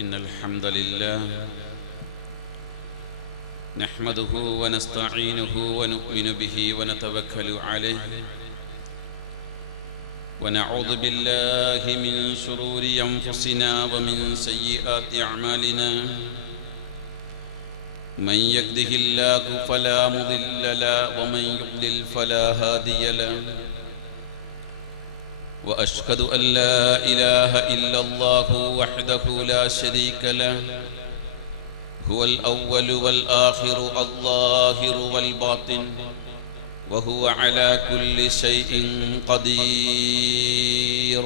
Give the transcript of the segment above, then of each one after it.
إن الحمد لله نحمده ونستعينه ونؤمن به ونتوكل عليه ونعوذ بالله من شرور أنفسنا ومن سيئات أعمالنا من يهده الله فلا مضل له ومن يضلل فلا هادي له وأشهد أن لا إله إلا الله وحده لا شريك له هو الأول والآخر الظاهر والباطن وهو على كل شيء قدير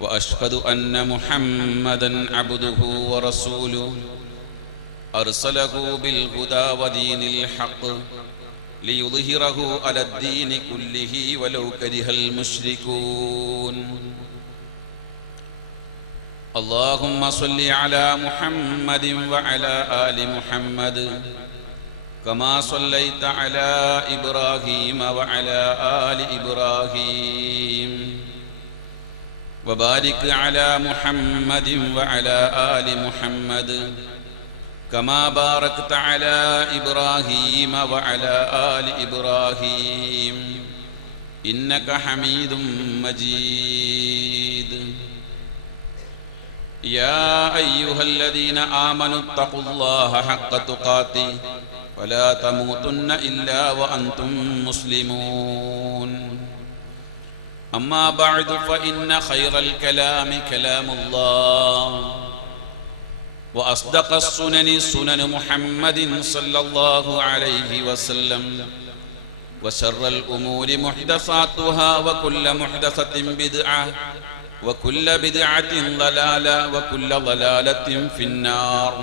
وأشهد أن محمدًا عبده ورسوله أرسله بالهدى ودين الحق ليظهره على الدين كله ولو كره المشركون اللهم صل على محمد وعلى آل محمد كما صليت على إبراهيم وعلى آل إبراهيم وبارك على محمد وعلى آل محمد كما باركت على إبراهيم وعلى آل إبراهيم إنك حميد مجيد يا أيها الذين آمنوا اتقوا الله حق تقاته ولا تموتن إلا وأنتم مسلمون أما بعد فإن خير الكلام كلام الله وأصدق السنن سنن محمد صلى الله عليه وسلم وشر الأمور محدثاتها وكل محدثة بدعة وكل بدعة ضلالة وكل ضلالة في النار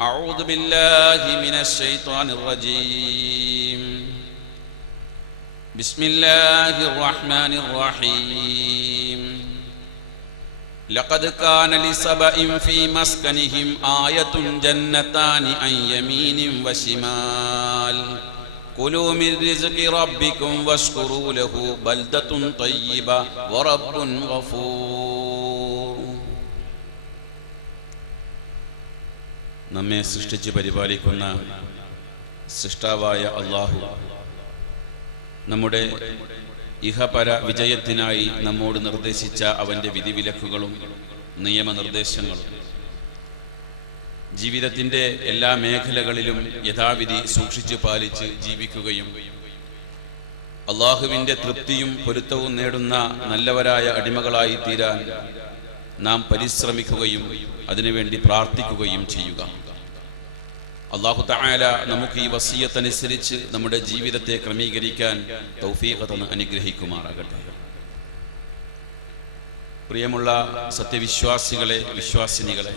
أعوذ بالله من الشيطان الرجيم بسم الله الرحمن الرحيم لقد كان لسبأ في مسكنهم آية جنتان عن يمين وشمال كلوا من رزق ربكم واشكروا له بلدة طيبة ورب غفور നമ്മെ സൃഷ്ടിച്ച് പരിപാലിക്കുന്ന സൃഷ്ടാവായ അല്ലാഹു നമ്മുടെ ഇഹപര വിജയത്തിനായി നമ്മോട് നിർദ്ദേശിച്ച അവൻ്റെ വിധിവിലക്കുകളും നിയമനിർദ്ദേശങ്ങളും ജീവിതത്തിൻ്റെ എല്ലാ മേഖലകളിലും യഥാവിധി സൂക്ഷിച്ചു പാലിച്ച് ജീവിക്കുകയും അള്ളാഹുവിൻ്റെ തൃപ്തിയും പൊരുത്തവും നേടുന്ന നല്ലവരായ അടിമകളായി തീരാൻ നാം പരിശ്രമിക്കുകയും അതിനുവേണ്ടി പ്രാർത്ഥിക്കുകയും ചെയ്യുക. അല്ലാഹു തആല നമുക്ക് ഈ വസിയത്തനുസരിച്ച് നമ്മുടെ ജീവിതത്തെ ക്രമീകരിക്കാൻ തൗഫീഖ് തന്ന് അനുഗ്രഹിക്കുമാറാകട്ടെ. പ്രിയമുള്ള സത്യവിശ്വാസികളെ, വിശ്വാസിനികളെ,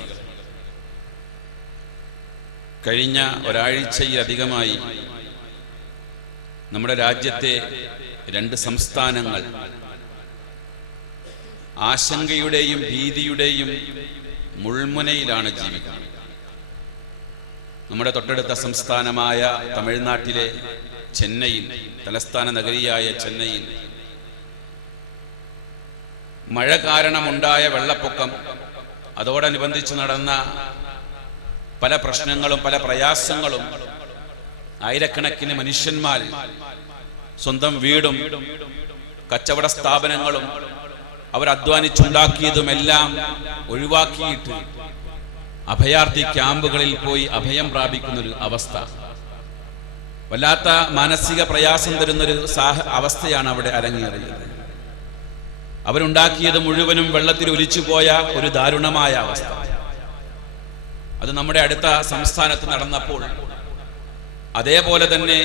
കഴിഞ്ഞ ഒരാഴ്ചയിലധികമായി നമ്മുടെ രാജ്യത്തെ 2 സംസ്ഥാനങ്ങൾ ആശങ്കയുടെയും ഭീതിയുടെയും മുൾമുനയിലാണ് ജീവിക്കുന്നത്. നമ്മുടെ തൊട്ടടുത്ത സംസ്ഥാനമായ തമിഴ്നാട്ടിലെ ചെന്നൈയിൽ, തലസ്ഥാന നഗരിയായ ചെന്നൈയിൽ മഴ കാരണമുണ്ടായ വെള്ളപ്പൊക്കം, അതോടനുബന്ധിച്ച് നടന്ന പല പ്രശ്നങ്ങളും പല പ്രയാസങ്ങളും ആയിരക്കണക്കിന് മനുഷ്യന്മാർ സ്വന്തം വീടും കച്ചവട സ്ഥാപനങ്ങളും അവരധ്വാനിച്ചുണ്ടാക്കിയതുമെല്ലാം ഒഴിവാക്കിയിട്ട് അഭയാർത്ഥി ക്യാമ്പുകളിൽ പോയി അഭയം പ്രാപിക്കുന്നൊരു അവസ്ഥ, വല്ലാത്ത മാനസിക പ്രയാസം തരുന്നൊരു അവസ്ഥയാണ് അവിടെ അരങ്ങേറിയത്. അവരുണ്ടാക്കിയത് മുഴുവനും വെള്ളത്തിൽ ഒലിച്ചുപോയ ഒരു ദാരുണമായ അവസ്ഥ. അത് നമ്മുടെ അടുത്ത സംസ്ഥാനത്ത് നടന്നപ്പോൾ അതേപോലെ തന്നെ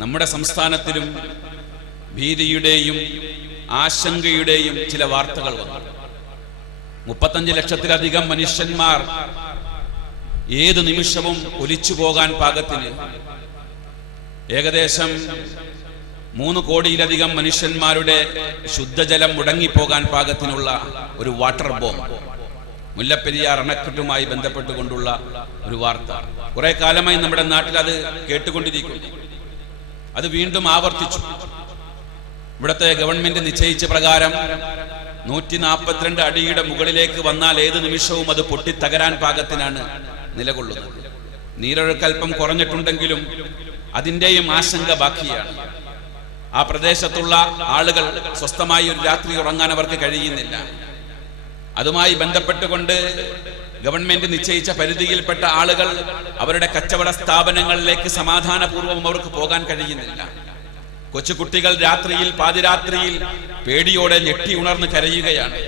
നമ്മുടെ സംസ്ഥാനത്തിലും ഭീതിയുടെയും ആശങ്കയുടെയും ചില വാർത്തകൾ വന്നു. 35 ലക്ഷത്തിലധികം മനുഷ്യന്മാർ ഏതു നിമിഷവും ഒലിച്ചു പോകാൻ പാകത്തിന്, ഏകദേശം 3 കോടിയിലധികം മനുഷ്യന്മാരുടെ ശുദ്ധജലം മുടങ്ങിപ്പോകാൻ പാകത്തിനുള്ള ഒരു വാട്ടർ ബോംബ്, മുല്ലപ്പെരിയാർ അണക്കെട്ടുമായി ബന്ധപ്പെട്ടുകൊണ്ടുള്ള ഒരു വാർത്ത. കുറെ കാലമായി നമ്മുടെ നാട്ടിൽ അത് കേട്ടുകൊണ്ടിരിക്കുന്നു. അത് വീണ്ടും ആവർത്തിച്ചു. ഇവിടുത്തെ ഗവൺമെന്റ് നിശ്ചയിച്ച പ്രകാരം 142 അടിയുടെ മുകളിലേക്ക് വന്നാൽ ഏത് നിമിഷവും അത് പൊട്ടിത്തകരാൻ പാകത്തിനാണ് നിലകൊള്ളുന്നത്. നീരൊഴുക്കൽപ്പം കുറഞ്ഞിട്ടുണ്ടെങ്കിലും അതിൻ്റെയും ആശങ്ക ബാക്കിയാണ്. ആ പ്രദേശത്തുള്ള ആളുകൾ സ്വസ്ഥമായി ഒരു രാത്രി ഉറങ്ങാൻ അവർക്ക് കഴിയുന്നില്ല. അതുമായി ബന്ധപ്പെട്ടുകൊണ്ട് ഗവൺമെന്റ് നിശ്ചയിച്ച പരിധിയിൽപ്പെട്ട ആളുകൾ അവരുടെ കച്ചവട സ്ഥാപനങ്ങളിലേക്ക് സമാധാനപൂർവ്വം അവർക്ക് പോകാൻ കഴിയുന്നില്ല. കൊച്ചുകുട്ടികൾ രാത്രിയിൽ പാതിരാത്രിയിൽ പേടിയോടെ ഞെട്ടി ഉണർന്ന് കരയുകയാണ്.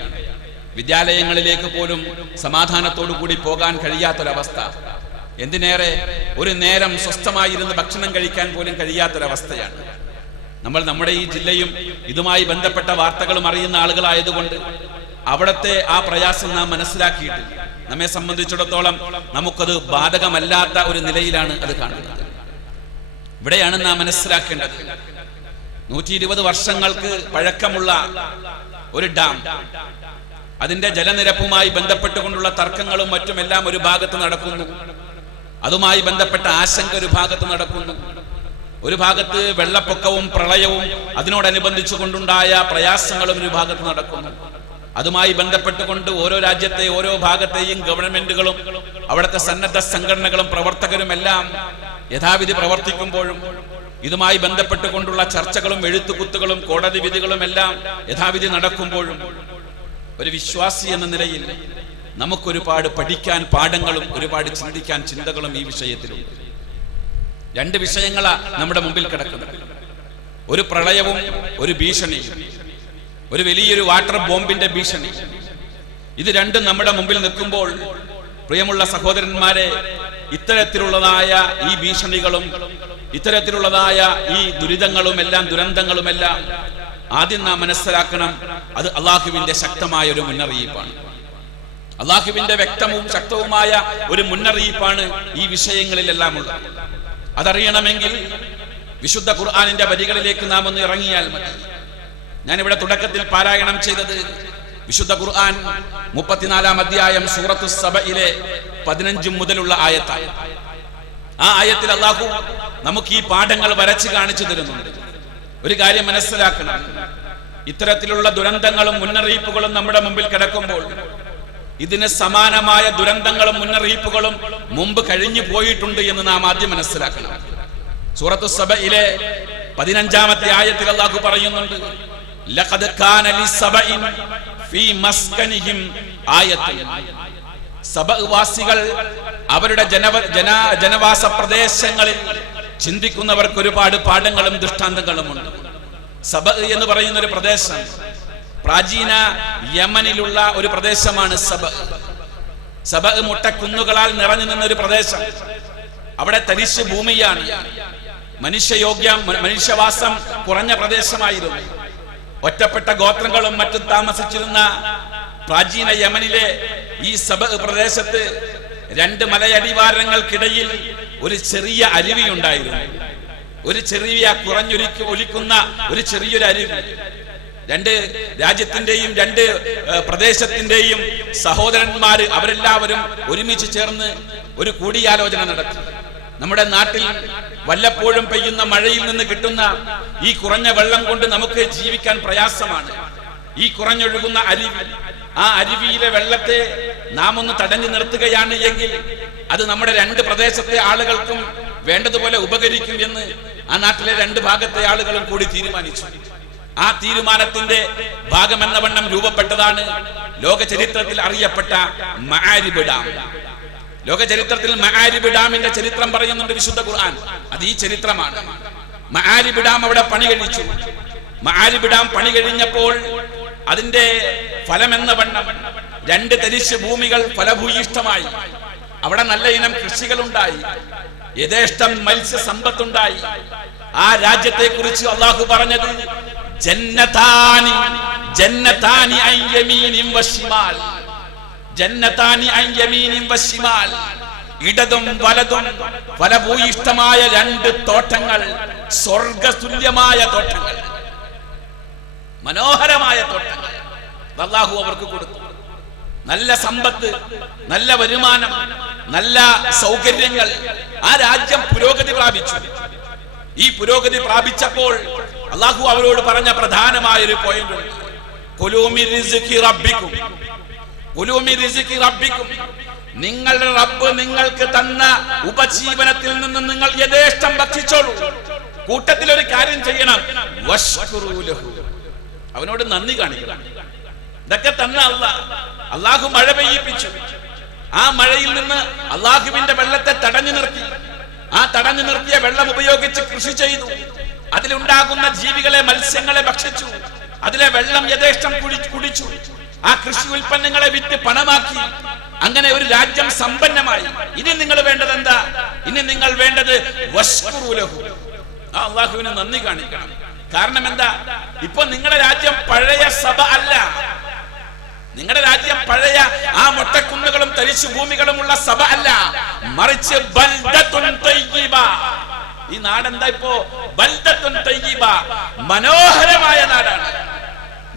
വിദ്യാലയങ്ങളിലേക്ക് പോലും സമാധാനത്തോടു കൂടി പോകാൻ കഴിയാത്തൊരവസ്ഥ. എന്തിനേറെ ഒരു നേരം സ്വസ്ഥമായിരുന്ന് ഭക്ഷണം കഴിക്കാൻ പോലും കഴിയാത്തൊരവസ്ഥയാണ്. നമ്മൾ നമ്മുടെ ഈ ജില്ലയും ഇതുമായി ബന്ധപ്പെട്ട വാർത്തകളും അറിയുന്ന ആളുകളായതുകൊണ്ട് അവിടുത്തെ ആ പ്രയാസം നാം മനസ്സിലാക്കിയിട്ട് നമ്മെ സംബന്ധിച്ചിടത്തോളം നമുക്കത് ബാധകമല്ലാത്ത ഒരു നിലയിലാണ് അത് കാണുന്നത്. ഇവിടെയാണ് നാം മനസ്സിലാക്കേണ്ടത്. 120 വർഷങ്ങൾക്ക് പഴക്കമുള്ള ഒരു ഡാം, അതിന്റെ ജലനിരപ്പുമായി ബന്ധപ്പെട്ടുകൊണ്ടുള്ള തർക്കങ്ങളും മറ്റുമെല്ലാം ഒരു ഭാഗത്ത് നടക്കുന്നു. അതുമായി ബന്ധപ്പെട്ട ആശങ്ക ഒരു ഭാഗത്ത് നടക്കുന്നു. ഒരു ഭാഗത്ത് വെള്ളപ്പൊക്കവും പ്രളയവും അതിനോടനുബന്ധിച്ചു കൊണ്ടുണ്ടായ പ്രയാസങ്ങളും ഒരു ഭാഗത്ത് നടക്കുന്നു. അതുമായി ബന്ധപ്പെട്ടുകൊണ്ട് ഓരോ രാജ്യത്തെ ഓരോ ഭാഗത്തെയും ഗവൺമെന്റുകളും അവിടുത്തെ സന്നദ്ധ സംഘടനകളും പ്രവർത്തകരും എല്ലാം യഥാവിധി പ്രവർത്തിക്കുമ്പോഴും ഇതുമായി ബന്ധപ്പെട്ടുകൊണ്ടുള്ള ചർച്ചകളും എഴുത്തുകുത്തുകളും കോടതി വിധികളും എല്ലാം യഥാവിധി നടക്കുമ്പോഴും ഒരു വിശ്വാസി എന്ന നിലയിൽ നമുക്കൊരുപാട് പഠിക്കാൻ പാഠങ്ങളും ഒരുപാട് ചിന്തിക്കാൻ ചിന്തകളും ഈ വിഷയത്തിലുണ്ട്. 2 വിഷയങ്ങളാ നമ്മുടെ മുമ്പിൽ കിടക്കുന്നത്. ഒരു പ്രളയവും ഒരു ഭീഷണിയും, ഒരു വലിയൊരു വാട്ടർ ബോംബിന്റെ ഭീഷണി. ഇത് രണ്ടും നമ്മുടെ മുമ്പിൽ നിൽക്കുമ്പോൾ പ്രിയമുള്ള സഹോദരന്മാരെ, ഇത്തരത്തിലുള്ളതായ ഈ ഭീഷണികളും ഇത്തരത്തിലുള്ളതായ ഈ ദുരന്തങ്ങളുമെല്ലാം ആദ്യം നാം മനസ്സിലാക്കണം, അത് അള്ളാഹുവിന്റെ ശക്തമായ ഒരു മുന്നറിയിപ്പാണ്. അള്ളാഹുവിന്റെ വ്യക്തവും ശക്തവുമായ ഒരു മുന്നറിയിപ്പാണ് ഈ വിഷയങ്ങളിലെല്ലാം ഉള്ളത്. അതറിയണമെങ്കിൽ വിശുദ്ധ ഖുർആനിന്റെ വരികളിലേക്ക് നാം ഒന്ന് ഇറങ്ങിയാൽ മതി. ഞാനിവിടെ തുടക്കത്തിൽ പാരായണം ചെയ്തത് വിശുദ്ധ ഖുർആൻ 34-ാം അധ്യായം സൂറത്തു സബയിലെ 15 മുതലുള്ള ആയത്താണ്. ആ ആയത്തിൽ അല്ലാഹു നമുക്ക് ഈ പാഠങ്ങൾ വരച്ച് കാണിച്ചു തരുന്നുണ്ട്. ഒരു കാര്യം മനസ്സിലാക്കണം, ഇത്തരത്തിലുള്ള ദുരന്തങ്ങളും മുന്നറിയിപ്പുകളും നമ്മുടെ മുമ്പിൽ കിടക്കുമ്പോൾ ഇതിന് സമാനമായ ദുരന്തങ്ങളും മുന്നറിയിപ്പുകളും മുമ്പ് കഴിഞ്ഞു പോയിട്ടുണ്ട് എന്ന് നാം ആദ്യം മനസ്സിലാക്കണം. സൂറത്തു സബയിലെ 15-ാമത്തെ ആയത്തിൽ അല്ലാഹു പറയുന്നുണ്ട്, ലഖദ് കാന ലിസബഇൻ ഫീ മസ്കനിഹിം ആയത്തുൻ. സബഅവാസികൾ അവരുടെ ജനവാസ പ്രദേശങ്ങളിൽ ചിന്തിക്കുന്നവർക്ക് ഒരുപാട് പാഠങ്ങളും ദൃഷ്ടാന്തങ്ങളുമുണ്ട്. സബഅ എന്ന് പറയുന്ന ഒരു പ്രദേശം പ്രാചീന യമനിലുള്ള ഒരു പ്രദേശമാണ് സബഅ. സബഅ മുട്ടക്കുന്നുകളാൽ നിറഞ്ഞു നിന്ന ഒരു പ്രദേശം. അവിടെ തരിശ് ഭൂമിയാണ്. മനുഷ്യവാസം കുറഞ്ഞ പ്രദേശമായിരുന്നു. ഒറ്റപ്പെട്ട ഗോത്രങ്ങളും മറ്റും താമസിച്ചിരുന്ന പ്രാചീന യമനിലെ ഈ സബഅ പ്രദേശത്ത് 2 മലയടിവാരങ്ങൾക്കിടയിൽ ഒരു ചെറിയ അരുവി ഉണ്ടായിരുന്നു. ഒരു ചെറിയ ഒലിക്കുന്ന ഒരു ചെറിയൊരു അരുവി. 2 രാജ്യത്തിന്റെയും 2 പ്രദേശത്തിന്റെയും സഹോദരന്മാര് അവരെല്ലാവരും ഒരുമിച്ച് ചേർന്ന് ഒരു കൂടിയാലോചന നടത്തി. നമ്മുടെ നാട്ടിൽ വല്ലപ്പോഴും പെയ്യുന്ന മഴയിൽ നിന്ന് കിട്ടുന്ന ഈ കുറഞ്ഞ വെള്ളം കൊണ്ട് നമുക്ക് ജീവിക്കാൻ പ്രയാസമാണ്. ഈ കുറഞ്ഞൊഴുകുന്ന അരുവി, ആ അരുവിയിലെ വെള്ളത്തെ നാം ഒന്ന് തടഞ്ഞു നിർത്തുകയാണ് എങ്കിൽ അത് നമ്മുടെ 2 പ്രദേശത്തെ ആളുകൾക്കും വേണ്ടതുപോലെ ഉപകരിക്കും എന്ന് ആ നാട്ടിലെ 2 ഭാഗത്തെ ആളുകളും കൂടി തീരുമാനിച്ചു. ആ തീരുമാനത്തിന്റെ ഭാഗമെന്ന വണ്ണം രൂപപ്പെട്ടതാണ് ലോക ചരിത്രത്തിൽ അറിയപ്പെട്ട മആരിബ് ഡാം. ലോക ചരിത്രത്തിൽ മആരിബ് ഡാമിന്റെ ചരിത്രം പറയുന്നുണ്ട് വിശുദ്ധ ഖുർആൻ. അത് ഈ ചരിത്രമാണ്. മആരിബ് ഡാം അവിടെ പണി കഴിച്ചു. മആരിബ് ഡാം പണി കഴിഞ്ഞപ്പോൾ അതിന്റെ ഫലമെന്ന വണ്ണം 2 തരിശ് ഭൂമികൾ ഫലഭൂയിഷ്ടമായി. അവിടെ നല്ല ഇനം കൃഷികളുണ്ടായി, യഥേഷ്ടം മത്സ്യ സമ്പത്തുണ്ടായി. ആ രാജ്യത്തെ കുറിച്ച് അല്ലാഹു പറഞ്ഞത് ജന്നതാനി ജന്നതാനി അൻ യമീനിൻ വശിമാൽ, ജന്നതാനി അൻ യമീനിൻ വശിമാൽ, ഇടതും വലതും ഫലഭൂയിഷ്ടമായ 2 തോട്ടങ്ങൾ, സ്വർഗ്ഗതുല്യമായ തോട്ടങ്ങൾ, മനോഹരമായ തോട്ടങ്ങൾ അല്ലാഹു അവർക്ക് കൊടുത്തു. നല്ല സമ്പത്ത്, നല്ല വരുമാനം, നല്ല സൗകര്യങ്ങൾ. ആ രാജ്യം പുരോഗതി പ്രാപിച്ചു. ഈ പുരോഗതി പ്രാപിച്ചപ്പോൾ അല്ലാഹു അവരോട് പറഞ്ഞ പ്രധാനമായ ഒരു പോയിന്റ് ഉണ്ട്. കുലൂ മിൻ റിസ്ഖി റബ്ബിക്കും, കുലൂ മിൻ റിസ്ഖി റബ്ബിക്കും, നിങ്ങളുടെ റബ്ബ് നിങ്ങൾക്ക് തന്ന ഉപജീവനത്തിൽ നിന്ന് നിങ്ങൾ യഥേഷ്ടം ഭക്ഷിച്ചോളൂ. കൂട്ടത്തിൽ ഒരു കാര്യം ചെയ്യണം, വഷ്കുറൂ ലഹു, അവനോട് നന്ദി കാണിക്കണം. ഇതൊക്കെ തന്നെ അള്ളാഹു മഴ പെയ്യിപ്പിച്ചു. ആ മഴയിൽ നിന്ന് അള്ളാഹുവിന്റെ വെള്ളത്തെ തടഞ്ഞു നിർത്തി. ആ തടഞ്ഞു നിർത്തിയ വെള്ളം ഉപയോഗിച്ച് കൃഷി ചെയ്തു. അതിലുണ്ടാകുന്ന ജീവികളെ, മത്സ്യങ്ങളെ ഭക്ഷിച്ചു. അതിലെ വെള്ളം യഥേഷ്ടം കുടിച്ചു. ആ കൃഷി ഉൽപ്പന്നങ്ങളെ വിറ്റ് പണമാക്കി. അങ്ങനെ ഒരു രാജ്യം സമ്പന്നമായി. ഇനി നിങ്ങൾ വേണ്ടത് എന്താ? ഇനി നിങ്ങൾ വേണ്ടത് വഷ്കുറൂ ലഹു, ആ അള്ളാഹുവിന് നന്ദി കാണിക്കണം. കാരണം എന്താ? ഇപ്പൊ നിങ്ങളുടെ രാജ്യം പഴയ സഭ അല്ല. നിങ്ങളുടെ രാജ്യം പഴയ ആ മൊട്ടക്കുന്നുകളും തരിശു ഭൂമികളുമുള്ള സഭ അല്ല, മറിച്ച് ബൽദത്തുൻ തയ്യിബ. ഈ നാടെന്താ ഇപ്പോ? ബൽദത്തുൻ തയ്യിബ, മനോഹരമായ നാടാണ്.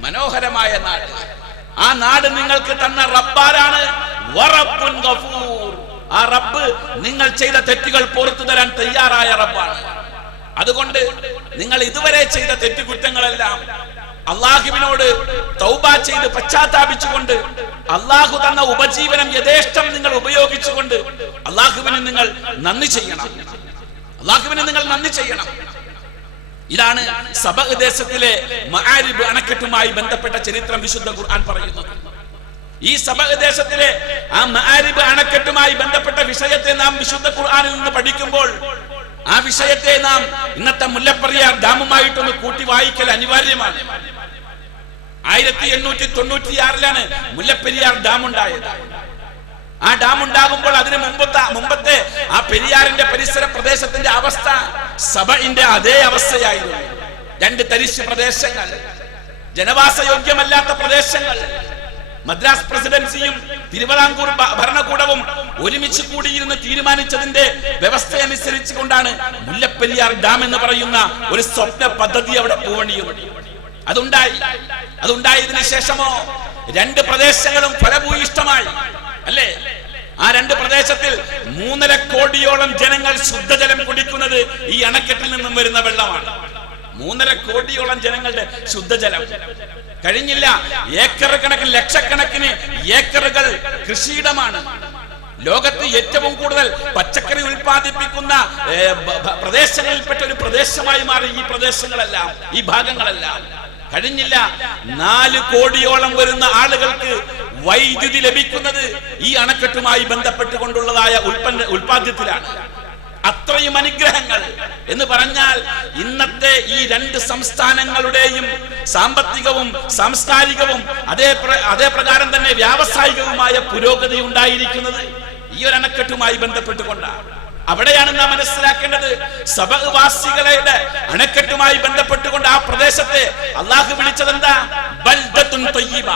മനോഹരമായ നാട്. ആ നാട് നിങ്ങൾക്ക് തന്ന റബ്ബാരാണ്. വറബ്ബുൻ ഗഫൂർ, ആ റബ്ബ് നിങ്ങൾ ചെയ്ത തെറ്റുകൾ പുറത്തു തരാൻ തയ്യാറായ റബ്ബാണ്. അതുകൊണ്ട് നിങ്ങൾ ഇതുവരെ ചെയ്ത തെറ്റുകുറ്റങ്ങളെല്ലാം അള്ളാഹുവിനോട് തൗബ ചെയ്ത് പശ്ചാത്താപിച്ചുകൊണ്ട് അള്ളാഹു തന്ന ഉപജീവനം യഥേഷ്ടം നിങ്ങൾ ഉപയോഗിച്ചുകൊണ്ട് അള്ളാഹുവിന് നിങ്ങൾ നന്ദി ചെയ്യണം. അള്ളാഹുവിന് നിങ്ങൾ നന്ദി ചെയ്യണം. ഇതാണ് സബഅ് ദേശത്തിലെ മആരിബ് അണക്കെട്ടുമായി ബന്ധപ്പെട്ട ചരിത്രം വിശുദ്ധ ഖുർആൻ പറയുന്നത്. ഈ സബഅ് ദേശത്തിലെ ആ മആരിബ് അണക്കെട്ടുമായി ബന്ധപ്പെട്ട വിഷയത്തെ നാം വിശുദ്ധ ഖുർആനിൽ നിന്ന് പഠിക്കുമ്പോൾ ആ വിഷയത്തെ നാം ഇന്നത്തെ മുല്ലപ്പെരിയാർ ഡാമുമായിട്ടൊന്ന് കൂട്ടി വായിക്കൽ അനിവാര്യമാണ്. 1896 മുല്ലപ്പെരിയാർ ഡാം ഉണ്ടായത്. ആ ഡാം ഉണ്ടാകുമ്പോൾ അതിന് മുമ്പത്തെ ആ പെരിയാറിന്റെ പരിസര പ്രദേശത്തിന്റെ അവസ്ഥ സബഇന്റെ അതേ അവസ്ഥയായിരുന്നു. രണ്ട് തരിശ് പ്രദേശങ്ങൾ, ജനവാസയോഗ്യമല്ലാത്ത പ്രദേശങ്ങൾ. മദ്രാസ് പ്രസിഡൻസിയും തിരുവിതാംകൂർ ഭരണകൂടവും ഒരുമിച്ച് കൂടിയിരുന്ന് തീരുമാനിച്ചതിന്റെ വ്യവസ്ഥയനുസരിച്ച് കൊണ്ടാണ് മുല്ലപ്പെരിയാർ ഡാം എന്ന് പറയുന്ന ഒരു സ്വപ്ന പദ്ധതി അവിടെ പൂവണിയുന്നത്. അതുണ്ടായതിനു ശേഷമോ രണ്ട് പ്രദേശങ്ങളും ഫലഭൂയിഷ്ടമായി അല്ലേ? ആ രണ്ട് പ്രദേശത്തിൽ 3.5 കോടിയോളം ജനങ്ങൾ ശുദ്ധജലം കുടിക്കുന്നത് ഈ അണക്കെട്ടിൽ നിന്നും വരുന്ന വെള്ളമാണ്. 3.5 കോടിയോളം ജനങ്ങളുടെ ശുദ്ധജലം കഴിഞ്ഞില്ല. ഏക്കർ കണക്കിന്, ലക്ഷക്കണക്കിന് ഏക്കറുകൾ കൃഷിയിടമാണ്. ലോകത്ത് ഏറ്റവും കൂടുതൽ പച്ചക്കറി ഉൽപ്പാദിപ്പിക്കുന്ന പ്രദേശങ്ങളിൽപ്പെട്ട ഒരു പ്രദേശമായി മാറി ഈ പ്രദേശങ്ങളെല്ലാം, ഈ ഭാഗങ്ങളെല്ലാം. കഴിഞ്ഞില്ല. 4 കോടിയോളം വരുന്ന ആളുകൾക്ക് വൈദ്യുതി ലഭിക്കുന്നത് ഈ അണക്കെട്ടുമായി ബന്ധപ്പെട്ടുകൊണ്ടുള്ളതായ ഉൽപാദ്യത്തിലാണ്. അത്രയും അനുഗ്രഹങ്ങൾ എന്ന് പറഞ്ഞാൽ ഇന്നത്തെ ഈ രണ്ട് സംസ്ഥാനങ്ങളുടെയും സാമ്പത്തികവും സാംസ്കാരികവും അതേ പ്രകാരം തന്നെ വ്യാവസായികവുമായ പുരോഗതി ഉണ്ടായിരിക്കുന്നത് ഈ ഒരു അണക്കെട്ടുമായി ബന്ധപ്പെട്ടുകൊണ്ടാണ്. അവിടെയാണ് നാം മനസ്സിലാക്കേണ്ടത്. സബഅ്വാസികളുടെ അണക്കെട്ടുമായി ബന്ധപ്പെട്ടുകൊണ്ട് ആ പ്രദേശത്തെ അള്ളാഹു വിളിച്ചതെന്താ? ബൽദത്തുൻ തയ്യിബ,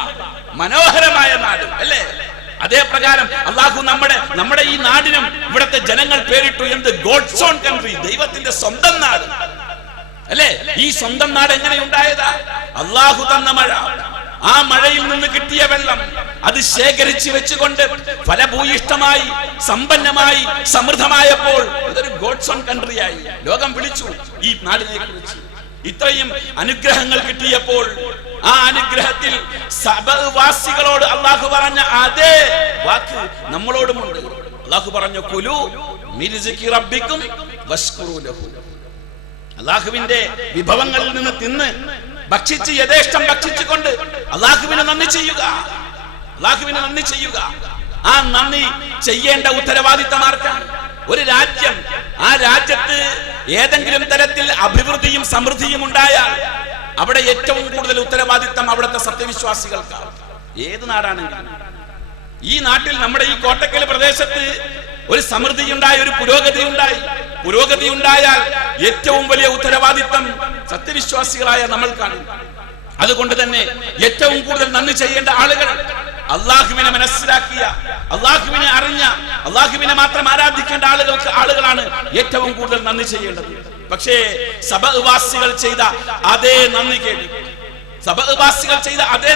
മനോഹരമായ നാട് അല്ലേ? അതേ പ്രകാരം അള്ളാഹു നമ്മുടെ ഈ നാടിനും ഇവിടുത്തെ ജനങ്ങൾ പേരിട്ടു എന്ത്? ഗോഡ്സ് ഓൺ കൺട്രി, ദൈവത്തിന്റെ സ്വന്തം നാട് അല്ലേ? ഈ സ്വന്തം നാട് എങ്ങനെ ഉണ്ടായതാ? അള്ളാഹു തന്ന മഴ. ആ മഴയിൽ നിന്ന് കിട്ടിയ വെള്ളം അത് ശേഖരിച്ചു വെച്ചുകൊണ്ട് ഫലഭൂയിഷ്ടമായി, സമ്പന്നമായി, സമൃദ്ധമായപ്പോൾ ഇതൊരു ഗോഡ്സ് ഓൺ കൺട്രി ആയി. ലോകം വിളിച്ചു ഈ നാടിനെ കുറിച്ച്. ഇത്രയും അനുഗ്രഹങ്ങൾ കിട്ടിയപ്പോൾ ആ അനുഗ്രഹത്തിൽ സബഅ്വാസികളോട് അള്ളാഹു പറഞ്ഞ അതേ വാക്ക് നമ്മളോടുമുണ്ട്. അള്ളാഹു പറഞ്ഞു, കുലു മിൻ റിസ്ഖി റബ്ബിക്കും വഷ്കുറൂ ലഹു. അള്ളാഹുവിന്റെ വിഭവങ്ങളിൽ നിന്ന് തിന്ന് ഭക്ഷിച്ച് യഥേഷ്ടം ഭക്ഷിച്ചുകൊണ്ട് അള്ളാഹുവിന് നന്ദി ചെയ്യുക. അള്ളാഹുവിന് നന്ദി ചെയ്യുക. ആ നന്ദി ചെയ്യേണ്ട ഉത്തരവാദിത്തം ആർക്കാണ്? ഒരു രാജ്യം, ആ രാജ്യത്ത് ഏതെങ്കിലും തരത്തിൽ അഭിവൃദ്ധിയും സമൃദ്ധിയും ഉണ്ടായാൽ അവിടെ ഏറ്റവും കൂടുതൽ ഉത്തരവാദിത്തം അവിടുത്തെ സത്യവിശ്വാസികൾക്കാണ്. ഏത് നാടാണെങ്കിലും. ഈ നാട്ടിൽ, നമ്മുടെ ഈ കോട്ടക്കൽ പ്രദേശത്ത് ഒരു സമൃദ്ധി ഉണ്ടായി, ഒരു പുരോഗതി ഉണ്ടായാൽ ഏറ്റവും വലിയ ഉത്തരവാദിത്തം സത്യവിശ്വാസികളായ നമ്മൾക്കാണ്. അതുകൊണ്ട് തന്നെ ഏറ്റവും കൂടുതൽ നന്ദി ചെയ്യേണ്ട ആളുകൾ അള്ളാഹുവിനെ മനസ്സിലാക്കിയ, അള്ളാഹുവിനെ അറിഞ്ഞ, അള്ളാഹുവിനെ മാത്രം ആരാധിക്കേണ്ട ആളുകളാണ് ഏറ്റവും കൂടുതൽ നന്ദി ചെയ്യേണ്ടത്. പക്ഷേ സബഅ്വാസികൾ ചെയ്ത അതേ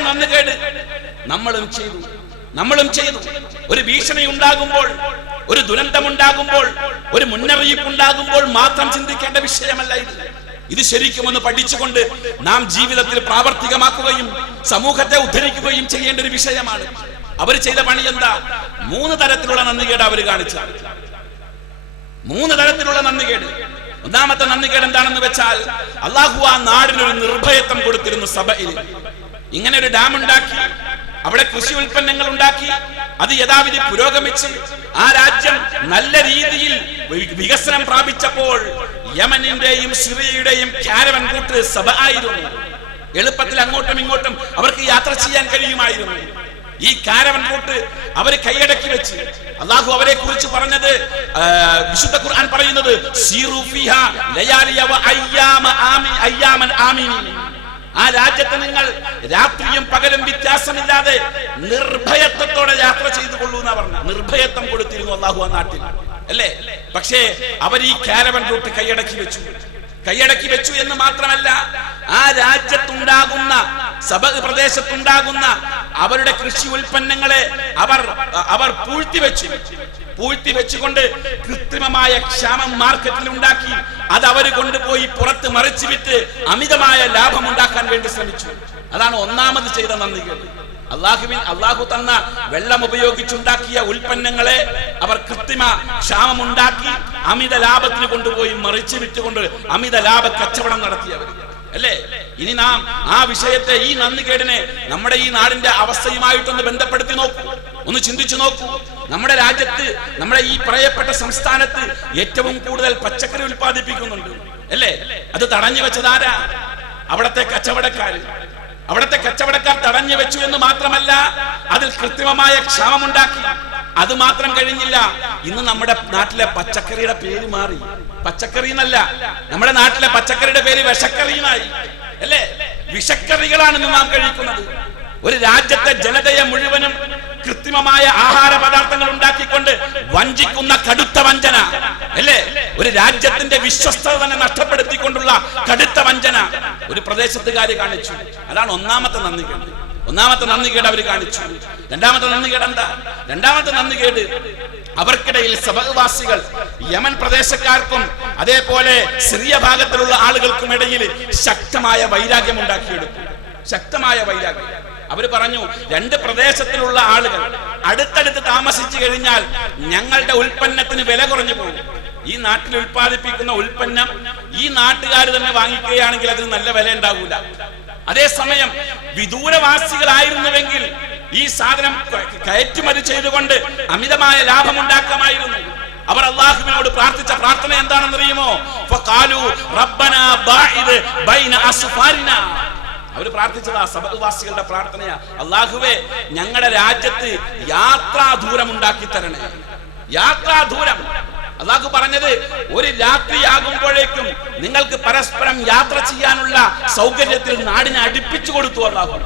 നന്ദികേട്, നമ്മളും ചെയ്തു. ഒരു ഭീഷണി ഉണ്ടാകുമ്പോൾ, ഒരു ദുരന്തമുണ്ടാകുമ്പോൾ, ഒരു മുന്നറിയിപ്പ് ഉണ്ടാകുമ്പോൾ മാത്രം ചിന്തിക്കേണ്ട വിഷയമല്ല ഇത്. ഇത് ശരിക്കും ഒന്ന് പഠിച്ചുകൊണ്ട് നാം ജീവിതത്തിൽ പ്രാവർത്തികമാക്കുകയും സമൂഹത്തെ ഉദ്ധരിക്കുകയും ചെയ്യേണ്ട ഒരു വിഷയമാണ്. അവർ ചെയ്ത പണി എന്താ? 3 തരത്തിലുള്ള നന്ദികേട് അവർ കാണിച്ചത്. 3 തരത്തിലുള്ള നന്ദികേട്. ഒന്നാമത്തെ നന്ദികേട് എന്താണെന്ന് വെച്ചാൽ, അള്ളാഹു ആ നാടിനൊരു നിർഭയത്വം കൊടുത്തിരുന്നു. സബയിൽ ഇങ്ങനെ ഒരു ഡാം ഉണ്ടാക്കി, അവിടെ കൃഷി ഉൽപ്പന്നങ്ങൾ ഉണ്ടാക്കി, അത് യഥാവിധി പുരോഗമിച്ച് ആ രാജ്യം നല്ല രീതിയിൽ വികസനം പ്രാപിച്ചപ്പോൾ യമനിന്റെയും സിറിയയുടെയും കാരവൻ റൂട്ട് സബ ആയിരുന്നു. എളുപ്പത്തിൽ അങ്ങോട്ടും ഇങ്ങോട്ടും അവർക്ക് യാത്ര ചെയ്യാൻ കഴിയുമായിരുന്നു. ഈ കാരവൻ റൂട്ട് അവര് കൈയടക്കി വെച്ച് അള്ളാഹു അവരെ കുറിച്ച് പറഞ്ഞത്, വിശുദ്ധ ഖുർആൻ പറയുന്നത്, ആ രാജ്യത്ത് നിങ്ങൾ രാത്രിയും പകലും വ്യത്യാസമില്ലാതെ നിർഭയത്വത്തോടെ യാത്ര ചെയ്തു കൊള്ളൂ എന്നാ പറഞ്ഞ. നിർഭയത്വം കൊടുത്തിരുന്നു അള്ളാഹു ആ നാട്ടിൽ, അല്ലേ? പക്ഷേ അവർ ഈ കാരവൻ റൂട്ട് കൈയടക്കി വെച്ചു എന്ന് മാത്രമല്ല, ആ രാജ്യത്തുണ്ടാകുന്ന സബഅ് പ്രദേശത്തുണ്ടാകുന്ന അവരുടെ കൃഷി ഉൽപ്പന്നങ്ങളെ അവർ പൂഴ്ത്തി വെച്ചുകൊണ്ട് കൃത്രിമമായ ക്ഷാമം മാർക്കറ്റിൽ ഉണ്ടാക്കി അത് അവര് കൊണ്ടുപോയി പുറത്ത് മറിച്ചു വിറ്റ് അമിതമായ ലാഭം ഉണ്ടാക്കാൻ വേണ്ടി ശ്രമിച്ചു. അതാണ് ഒന്നാമത് ചെയ്ത നന്ദികേട്. അള്ളാഹു തന്ന വെള്ളം ഉപയോഗിച്ചുണ്ടാക്കിയ ഉൽപ്പന്നങ്ങളെ അവർ കൃത്രിമ ക്ഷാമമുണ്ടാക്കി അമിത ലാഭത്തിന് കൊണ്ടുപോയി മറിച്ചു വിറ്റുകൊണ്ട് അമിത ലാഭ കച്ചവടം നടത്തിയവർ, അല്ലേ? ഇനി നാം ആ വിഷയത്തെ, ഈ നന്ദികേടിനെ നമ്മുടെ ഈ നാടിന്റെ അവസ്ഥയുമായിട്ടൊന്ന് ബന്ധപ്പെടുത്തി നോക്കൂ, ഒന്ന് ചിന്തിച്ചു നോക്കൂ. നമ്മുടെ രാജ്യത്ത്, നമ്മുടെ ഈ പറയപ്പെട്ട സംസ്ഥാനത്ത് ഏറ്റവും കൂടുതൽ പച്ചക്കറി ഉൽപ്പാദിപ്പിക്കുന്നുണ്ട്, അല്ലേ? അത് തടഞ്ഞു വെച്ചതാരാ? അവിടത്തെ കച്ചവടക്കാർ തടഞ്ഞു വെച്ചു എന്ന് മാത്രമല്ല, അതിൽ കൃത്രിമമായ ക്ഷാമമുണ്ടാക്കി. അത് മാത്രം കഴിഞ്ഞില്ല, ഇന്ന് നമ്മുടെ നാട്ടിലെ പച്ചക്കറിയുടെ പേര് മാറി. പച്ചക്കറി എന്നല്ല, നമ്മുടെ നാട്ടിലെ പച്ചക്കറിയുടെ പേര് വിഷക്കറിയുമായി, അല്ലേ? വിഷക്കറികളാണ് നാം കഴിക്കുന്നത്. ഒരു രാജ്യത്തെ ജനതയെ മുഴുവനും കൃത്രിമമായ ആഹാര പദാർത്ഥങ്ങൾ ഉണ്ടാക്കിക്കൊണ്ട് വഞ്ചിക്കുന്ന കടുത്ത വഞ്ചന, അല്ലേ? ഒരു രാജ്യത്തിന്റെ വിശ്വസ്തത തന്നെ നഷ്ടപ്പെടുത്തിക്കൊണ്ടുള്ള കടുത്ത വഞ്ചന ഒരു പ്രദേശത്തുകാര് കാണിച്ചു. അതാണ് ഒന്നാമത്തെ നന്ദികേട് അവർ കാണിച്ചു. രണ്ടാമത്തെ നന്ദികേട് എന്താ? രണ്ടാമത്തെ നന്ദികേട്, അവർക്കിടയിൽ സബഅ്വാസികൾ, യമൻ പ്രദേശക്കാർക്കും അതേപോലെ സിറിയ ഭാഗത്തിലുള്ള ആളുകൾക്കും ഇടയിൽ ശക്തമായ വൈരാഗ്യം ഉണ്ടാക്കിയെടുത്തു. ശക്തമായ വൈരാഗ്യം. അവര് പറഞ്ഞു, 2 പ്രദേശത്തിലുള്ള ആളുകൾ അടുത്തടുത്ത് താമസിച്ചു കഴിഞ്ഞാൽ ഞങ്ങളുടെ ഉൽപ്പന്നത്തിന് വില കുറഞ്ഞു പോകും. ഈ നാട്ടിൽ ഉൽപ്പാദിപ്പിക്കുന്ന ഉൽപ്പന്നം ഈ നാട്ടുകാർ തന്നെ വാങ്ങിക്കുകയാണെങ്കിൽ അതിന് നല്ല വില ഉണ്ടാകൂല. അതേസമയം വിദൂരവാസികളായിരുന്നുവെങ്കിൽ ഈ സാധനം കയറ്റുമതി ചെയ്തുകൊണ്ട് അമിതമായ ലാഭം ഉണ്ടാക്കാമായിരുന്നു. അവർ അള്ളാഹുവിനോട് പ്രാർത്ഥിച്ച പ്രാർത്ഥന എന്താണെന്നറിയുമോ? ഫഖാലു റബ്ബനാ ബാഇദ് ബൈന അസ്ഫാരിനാ. അവർ പ്രാർത്ഥിച്ചതാ സബഅ്വാസികളുടെ പ്രാർത്ഥനയാ. അള്ളാഹുവേ, ഞങ്ങളുടെ രാജ്യത്ത് യാത്രാ ദൂരം ഉണ്ടാക്കി തരണേ. യാത്രാ ദൂരം. അള്ളാഹു പറഞ്ഞത്, ഒരു രാത്രിയാകുമ്പോഴേക്കും നിങ്ങൾക്ക് പരസ്പരം യാത്ര ചെയ്യാനുള്ള സൗകര്യത്തിൽ നാടിനെ അടുപ്പിച്ചു കൊടുത്തു അള്ളാഹു.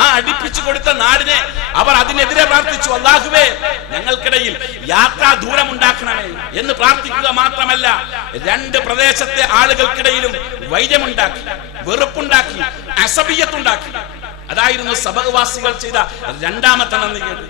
ആ അടുപ്പിച്ചു കൊടുത്ത നാടിനെ അവർ അതിനെതിരെ പ്രാർത്ഥിച്ചു. അള്ളാഹുവേ, ഞങ്ങൾക്കിടയിൽ യാത്രാ ദൂരം ഉണ്ടാക്കണമേ എന്ന് പ്രാർത്ഥിക്കുക മാത്രമല്ല, 2 പ്രദേശത്തെ ആളുകൾക്കിടയിലും വൈര്യമുണ്ടാക്കി, വെറുപ്പുണ്ടാക്കി, അസബിയത്തുണ്ടാക്കി. അതായിരുന്നു സബഅ്വാസികൾ ചെയ്ത രണ്ടാമത്തെ നന്ദികേട്.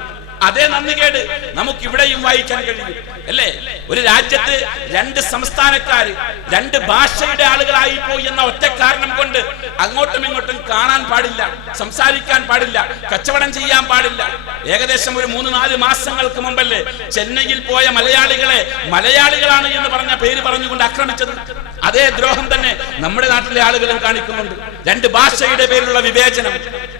അതേ നന്ദികേട് നമുക്ക് ഇവിടെയും വായിക്കാൻ കഴിയും, അല്ലേ? ഒരു രാജ്യത്ത് 2 സംസ്ഥാനക്കാര് 2 ഭാഷയുടെ ആളുകളായി പോയി എന്ന ഒറ്റ കാരണം കൊണ്ട് അങ്ങോട്ടും ഇങ്ങോട്ടും കാണാൻ പാടില്ല, സംസാരിക്കാൻ പാടില്ല, കച്ചവടം ചെയ്യാൻ പാടില്ല. ഏകദേശം ഒരു 3-4 മാസങ്ങൾക്ക് മുമ്പല്ലേ ചെന്നൈയിൽ പോയ മലയാളികളെ മലയാളികളാണ് എന്ന് പറഞ്ഞ പേര് പറഞ്ഞുകൊണ്ട് ആക്രമിച്ചത്. അതേ ദ്രോഹം തന്നെ നമ്മുടെ നാട്ടിലെ ആളുകളും കാണിക്കുന്നുണ്ട്. 2 ഭാഷയുടെ പേരിലുള്ള വിവേചനം,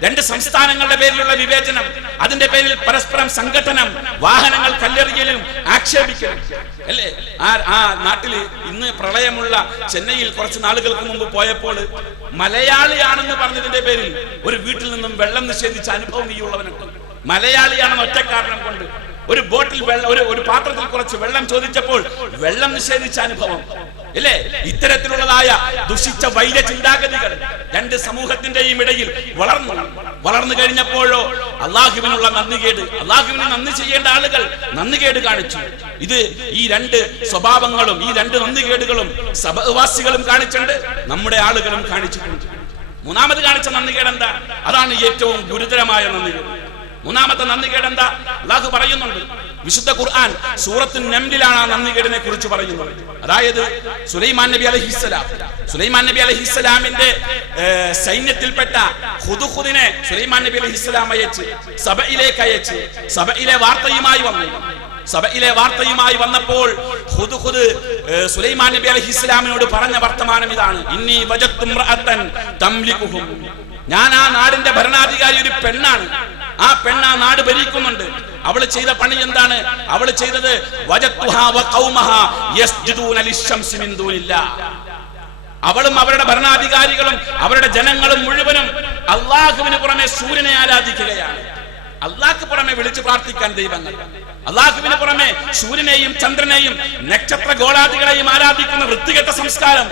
2 സംസ്ഥാനങ്ങളുടെ പേരിലുള്ള വിവേചനം, അതിന്റെ പേരിൽ പരസ്പരം സംഘടനം, വാഹനങ്ങൾ കല്ലെറിയലും ആക്ഷേപിക്കലും, അല്ലേ? ആ നാട്ടില് ഇന്ന് പ്രളയമുള്ള ചെന്നൈയിൽ കുറച്ച് നാളുകൾക്ക് മുമ്പ് പോയപ്പോൾ മലയാളിയാണെന്ന് പറഞ്ഞതിന്റെ പേരിൽ ഒരു വീട്ടിൽ നിന്നും വെള്ളം നിഷേധിച്ച അനുഭവം ഈ ഉള്ളവനുണ്ട്. മലയാളിയാണെന്ന് ഒറ്റ കാരണം കൊണ്ട് ഒരു ബോട്ടിൽ വെള്ളം, ഒരു പാത്രത്തിൽ കുറച്ച് വെള്ളം ചോദിച്ചപ്പോൾ വെള്ളം നിഷേധിച്ച അനുഭവം, ഇല്ലേ? ഇത്തരത്തിലുള്ളതായ ദുഷിച്ച വൈര ചിന്താഗതികൾ 2 സമൂഹത്തിന്റെയും ഇടയിൽ വളർന്നു കഴിഞ്ഞപ്പോഴോ അള്ളാഹുവിനുള്ള നന്ദികേട്, അള്ളാഹുവിന് നന്ദി ചെയ്യേണ്ട ആളുകൾ നന്ദികേട് കാണിച്ചു. ഇത് ഈ 2 സ്വഭാവങ്ങളും ഈ 2 നന്ദികേടുകളും സബഅ്വാസികളും കാണിച്ചിട്ടുണ്ട്, നമ്മുടെ ആളുകളും കാണിച്ചിട്ടുണ്ട്. മൂന്നാമത് കാണിച്ച നന്ദികേട് എന്താ? അതാണ് ഏറ്റവും ഗുരുതരമായ നന്ദികേട്. മൂന്നാമത്തെ നന്ദികേട് എന്താ? അല്ലാഹു പറയുന്നുണ്ട്, വിശുദ്ധ ഖുർആൻ സൂറത്തുൻ നംലിലാണ് ആ നന്ദികേടിനെ കുറിച്ച് പറയുന്നത്. അതായത് സുലൈമാൻ നബി അലൈഹിസ്സലാമിന്റെ സൈന്യത്തിൽപ്പെട്ട ഹുദ്ഹുദിനെ സുലൈമാൻ നബി അലൈഹിസ്സലാം അയച്ച് സബയിലേക്ക് അയച്ച് സബയിലെ വാർത്തയുമായി വന്നപ്പോൾ ഹുദ്ഹുദ് സുലൈമാൻ നബി അലൈഹിസ്സലാമിനോട് പറഞ്ഞ വർത്തമാനം ഇതാണ്: ഇന്നി വജദ്തു ഇംറഅതൻ തംലികുഹും. ഞാൻ ആ നാടിന്റെ ഭരണാധികാരി ഒരു പെണ്ണാണ്. ആ പെണ്ണ് ആ നാട് ഭരിക്കുന്നുണ്ട്. അവൾ ചെയ്ത പണി എന്താണ്? അവൾ ചെയ്തത് വജത്തുഹാ വഖൗമഹാ യസ്ജുദൂന ലിശ്ശംസി മിൻ ദൂനില്ലാഹ്. അവളും അവരുടെ ഭരണാധികാരികളും അവരുടെ ജനങ്ങളും മുഴുവനും അല്ലാഹുവിന് പുറമെ സൂര്യനെ ആരാധിക്കുകയാണ്. അല്ലാഹുവിന് പുറമെ വിളിച്ചു പ്രാർത്ഥിക്കാൻ ദൈവങ്ങൾ, അല്ലാഹുവിന് പുറമെ സൂര്യനെയും ചന്ദ്രനെയും നക്ഷത്ര ഗോളാദികളെയും ആരാധിക്കുന്ന വൃത്തികെട്ട സംസ്കാരം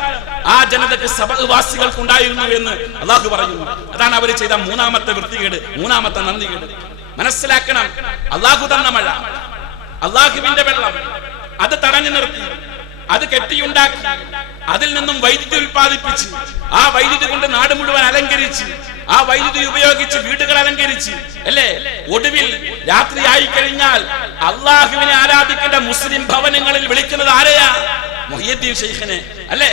ആ ജനതയ്ക്ക് സബഅവാസികൾക്ക് ഉണ്ടായിരുന്നു എന്ന് അല്ലാഹു പറയുന്നു. അതാണ് അവർ ചെയ്ത മൂന്നാമത്തെ വൃത്തികേട്, മൂന്നാമത്തെ നന്ദികേട്. മനസ്സിലാക്കണം, അല്ലാഹു തന്ന മഴ, അല്ലാഹുവിന്റെ വെള്ളം, അത് തടഞ്ഞു നിർത്തി, അത് കെട്ടിയുണ്ടാക്കി, അതിൽ നിന്നും വൈദ്യുതി ഉൽപ്പാദിപ്പിച്ച് ആ വൈദ്യുതി കൊണ്ട് നാട് മുഴുവൻ അലങ്കരിച്ച്, ആ വൈദ്യുതി ഉപയോഗിച്ച് വീടുകൾ അലങ്കരിച്ച്, അല്ലേ? ഒടുവിൽ രാത്രിയായി കഴിഞ്ഞാൽ അള്ളാഹുവിനെ ആരാധിക്കേണ്ട മുസ്ലിം ഭവനങ്ങളിൽ വിളിക്കുന്നത് ആരെയാ? മുഹിയുദ്ദീൻ ശൈഖിനെ, അല്ലേ?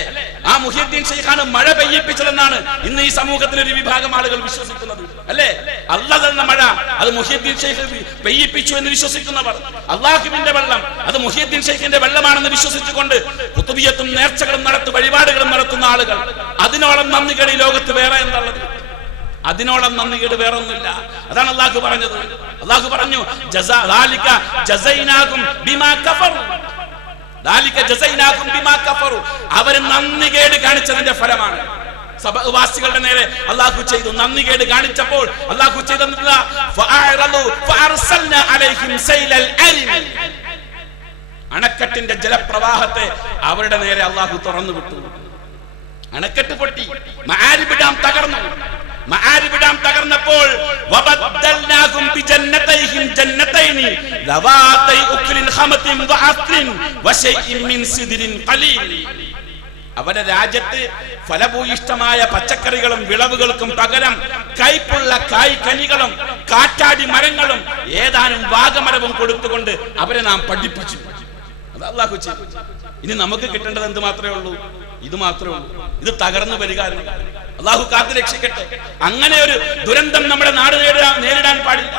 ആ മുഹിയുദ്ദീൻ ശൈഖാണ് മഴ പെയ്യിപ്പിച്ചതെന്നാണ് ഇന്ന് ഈ സമൂഹത്തിൽ ഒരു വിഭാഗം ആളുകൾ വിശ്വസിക്കുന്നത്, അല്ലേ? അല്ലാഹ് തന്ന മഴ അത് മുഹിയുദ്ദീൻ ശൈഖ് പെയ്യിപ്പിച്ചു എന്ന് വിശ്വസിക്കുന്നവർ, അള്ളാഹുവിന്റെ വെള്ളം അത് മുഹിയുദ്ദീൻ ശൈഖിന്റെ വെള്ളമാണെന്ന് വിശ്വസിച്ചുകൊണ്ട് ഖുതുബിയത്തും നേർച്ചകളും വഴിപാടുകളും നടത്തുന്ന ആളുകൾ. അതിനോളം നന്ദികേട് ഈ ലോകത്ത് വേറെ എന്താണുള്ളത്? അതിനോളം നന്ദികേട് വേറെ ഒന്നുമില്ല. അതാണ് അല്ലാഹു പറഞ്ഞത്. അല്ലാഹു പറഞ്ഞു, അവർ നന്ദികേട് കാണിച്ചതിന്റെ ഫലമാണ്. സബഅവാസികളുടെ നേരെ അല്ലാഹു ചെയ്തു നന്ദികേട് കാണിച്ചപ്പോൾ അല്ലാഹു ചെയ്തത് അണക്കെട്ടിന്റെ ജലപ്രവാഹത്തെ അവരുടെ നേരെ അല്ലാഹു തുറന്നു വിട്ടു. അണക്കെട്ട് പൊട്ടി, മആരിബ് ഡാം തകർന്നു. മആരിബ് ഡാം തകർന്നപ്പോൾ വബദ്ദൽനാകും ബിജന്നതൈഹിം ജന്നതൈനി ലവാതൈ ഉക്ലിൻ ഖമതിൻ വഅസ്ലിൻ വശൈഇൻ മിൻ സിദ്രിൻ ഖലീൽ. അവരുടെ രാജ്യത്ത് ഫലഭൂയിഷ്ടമായ പച്ചക്കറികളും വിളവുകൾക്കും പകരം കൈപ്പുള്ള കായ്കനികളും കാറ്റാടി മരങ്ങളും ഏതാനും വാഗമരവും കൊടുത്തുകൊണ്ട് അവരെ നാം പഠിപ്പിച്ചു. അത് അല്ലാഹു ചെയ്തു. ഇനി നമുക്ക് കിട്ടേണ്ടത് എന്ത് മാത്രമേ ഉള്ളൂ? ഇത് മാത്രമേ ഉള്ളൂ. ഇത് തകർന്നു വരിക. അല്ലാഹു കാത്തു രക്ഷിക്കട്ടെ. അങ്ങനെ ഒരു ദുരന്തം നമ്മുടെ നാട് നേരിടാൻ പാടില്ല.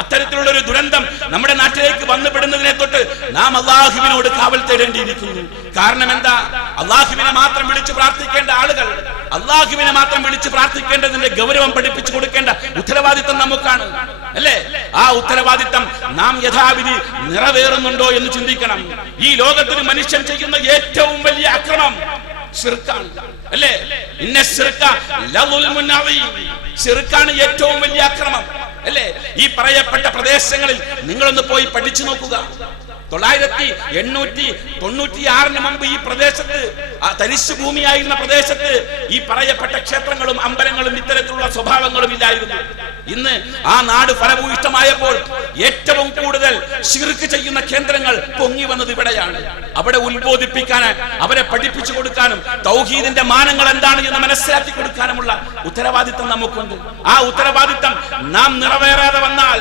അത്തരത്തിലുള്ള ഒരു ദുരന്തം നമ്മുടെ നാട്ടിലേക്ക് വന്നുപെടുന്നതിനെ തൊട്ട് നാം അല്ലാഹുവിനോട് കാവൽ തേടേണ്ടിയിരിക്കുന്നു. കാരണം എന്താ? അല്ലാഹുവിനെ മാത്രം വിളിച്ചു പ്രാർത്ഥിക്കേണ്ട ആളുകൾ, അല്ലാഹുവിനെ മാത്രം വിളിച്ചു പ്രാർത്ഥിക്കേണ്ടതിന്റെ ഗൗരവം പഠിപ്പിച്ചു കൊടുക്കേണ്ട ഉത്തരവാദിത്തം നമുക്കാണ്, അല്ലേ? ആ ഉത്തരവാദിത്തം നാം യഥാവിധി നിറവേറുന്നുണ്ടോ എന്ന് ചിന്തിക്കണം. ഈ ലോകത്തിന് മനുഷ്യൻ ചെയ്യുന്ന ഏറ്റവും വലിയ അക്രമം ശിർക്കാണ്, അല്ലേ? ഇന്ന ശിർക ലളുൽമുൻ അദീം. ശിർക്കാണ് ഏറ്റവും വലിയ അക്രമം, അല്ലേ? ഈ പറയപ്പെട്ട പ്രദേശങ്ങളിൽ നിങ്ങളൊന്ന് പോയി പഠിച്ചു നോക്കുക. 1896 മുമ്പ് ഈ പ്രദേശത്ത്, തരിശു ഭൂമിയായിരുന്ന പ്രദേശത്ത് ഈ പറയപ്പെട്ട ക്ഷേത്രങ്ങളും അമ്പലങ്ങളും ഇത്തരത്തിലുള്ള സ്വഭാവങ്ങളും ഇല്ലായിരുന്നു. ഇന്ന് ആ നാട് ഫലഭൂയിഷ്ടമായപ്പോൾ ഏറ്റവും കൂടുതൽ ശിർക്ക് ചെയ്യുന്ന കേന്ദ്രങ്ങൾ പൊങ്ങി വന്നത് ഇവിടെയാണ്. അവിടെ ഉത്ബോധിപ്പിക്കാനും അവരെ പഠിപ്പിച്ചു കൊടുക്കാനും തൗഹീദിന്റെ മാനങ്ങൾ എന്താണ് എന്ന് മനസ്സിലാക്കി കൊടുക്കാനുമുള്ള ഉത്തരവാദിത്തം നമുക്കുണ്ട്. ആ ഉത്തരവാദിത്തം നാം നിറവേറാതെ വന്നാൽ